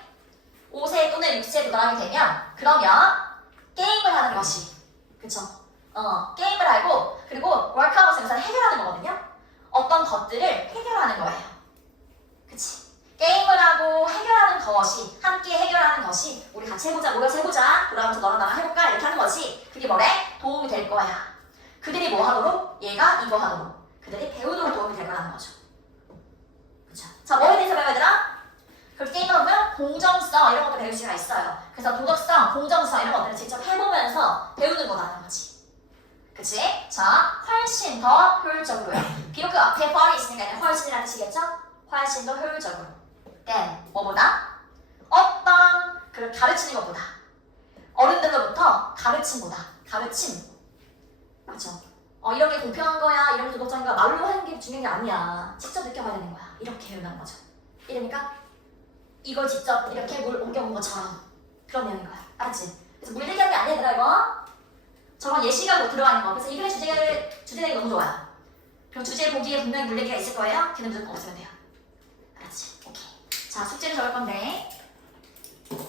5세 또는 6세에 도달하게 되면 그러면 게임을 하는 것이 그쵸? 게임을 하고 그리고 workout에서 해결하는 거거든요. 어떤 것들을 해결하는 거예요. 그치? 게임을 하고 해결하는 것이 함께 해결하는 것이 우리 같이 해보자 모여서 해보자 돌아가면서 너랑 나랑 해볼까 이렇게 하는 것이 그게 뭐래? 도움이 될 거야. 그들이 뭐 하도록? 얘가 이거 하도록 그들이 배우도록 도움이 될 거라는 거죠. 그쵸? 자 뭐에 대해서 배워야 되나? 그리고 게임을 하면 공정성 이런 것도 배울 수가 있어요. 그래서 도덕성, 공정성 이런 것들을 직접 해보면서 배우는 거라는 거지. 그치? 자, 훨씬 더 효율적으로요. 비록 그 앞에 fal이 있으니까 훨씬이라는 뜻이겠죠? 훨씬 더 효율적으로. then, 뭐보다? 어떤 그 가르치는 것보다. 어른들로부터 가르침보다. 가르침. 그쵸? 이런 게 공평한 거야, 이런 게 도덕적인 거야, 말로 하는 게 중요한 게 아니야. 직접 느껴봐야 되는 거야. 이렇게 배운다는 거죠. 이러니까 이걸 직접 이렇게 물 옮겨본 것처럼 그런 내용인 거야. 알았지? 그래서 물 얘기하는 게 아니야, 얘들아, 이거. 저런 예시가 뭐 들어가는 거. 그래서 이 글의 주제내기 너무 좋아요. 그럼 주제 보기에 분명히 물 얘기가 있을 거예요. 걔는 무조건 없으면 돼요. 알았지? 오케이. 자, 숙제를 적을 건데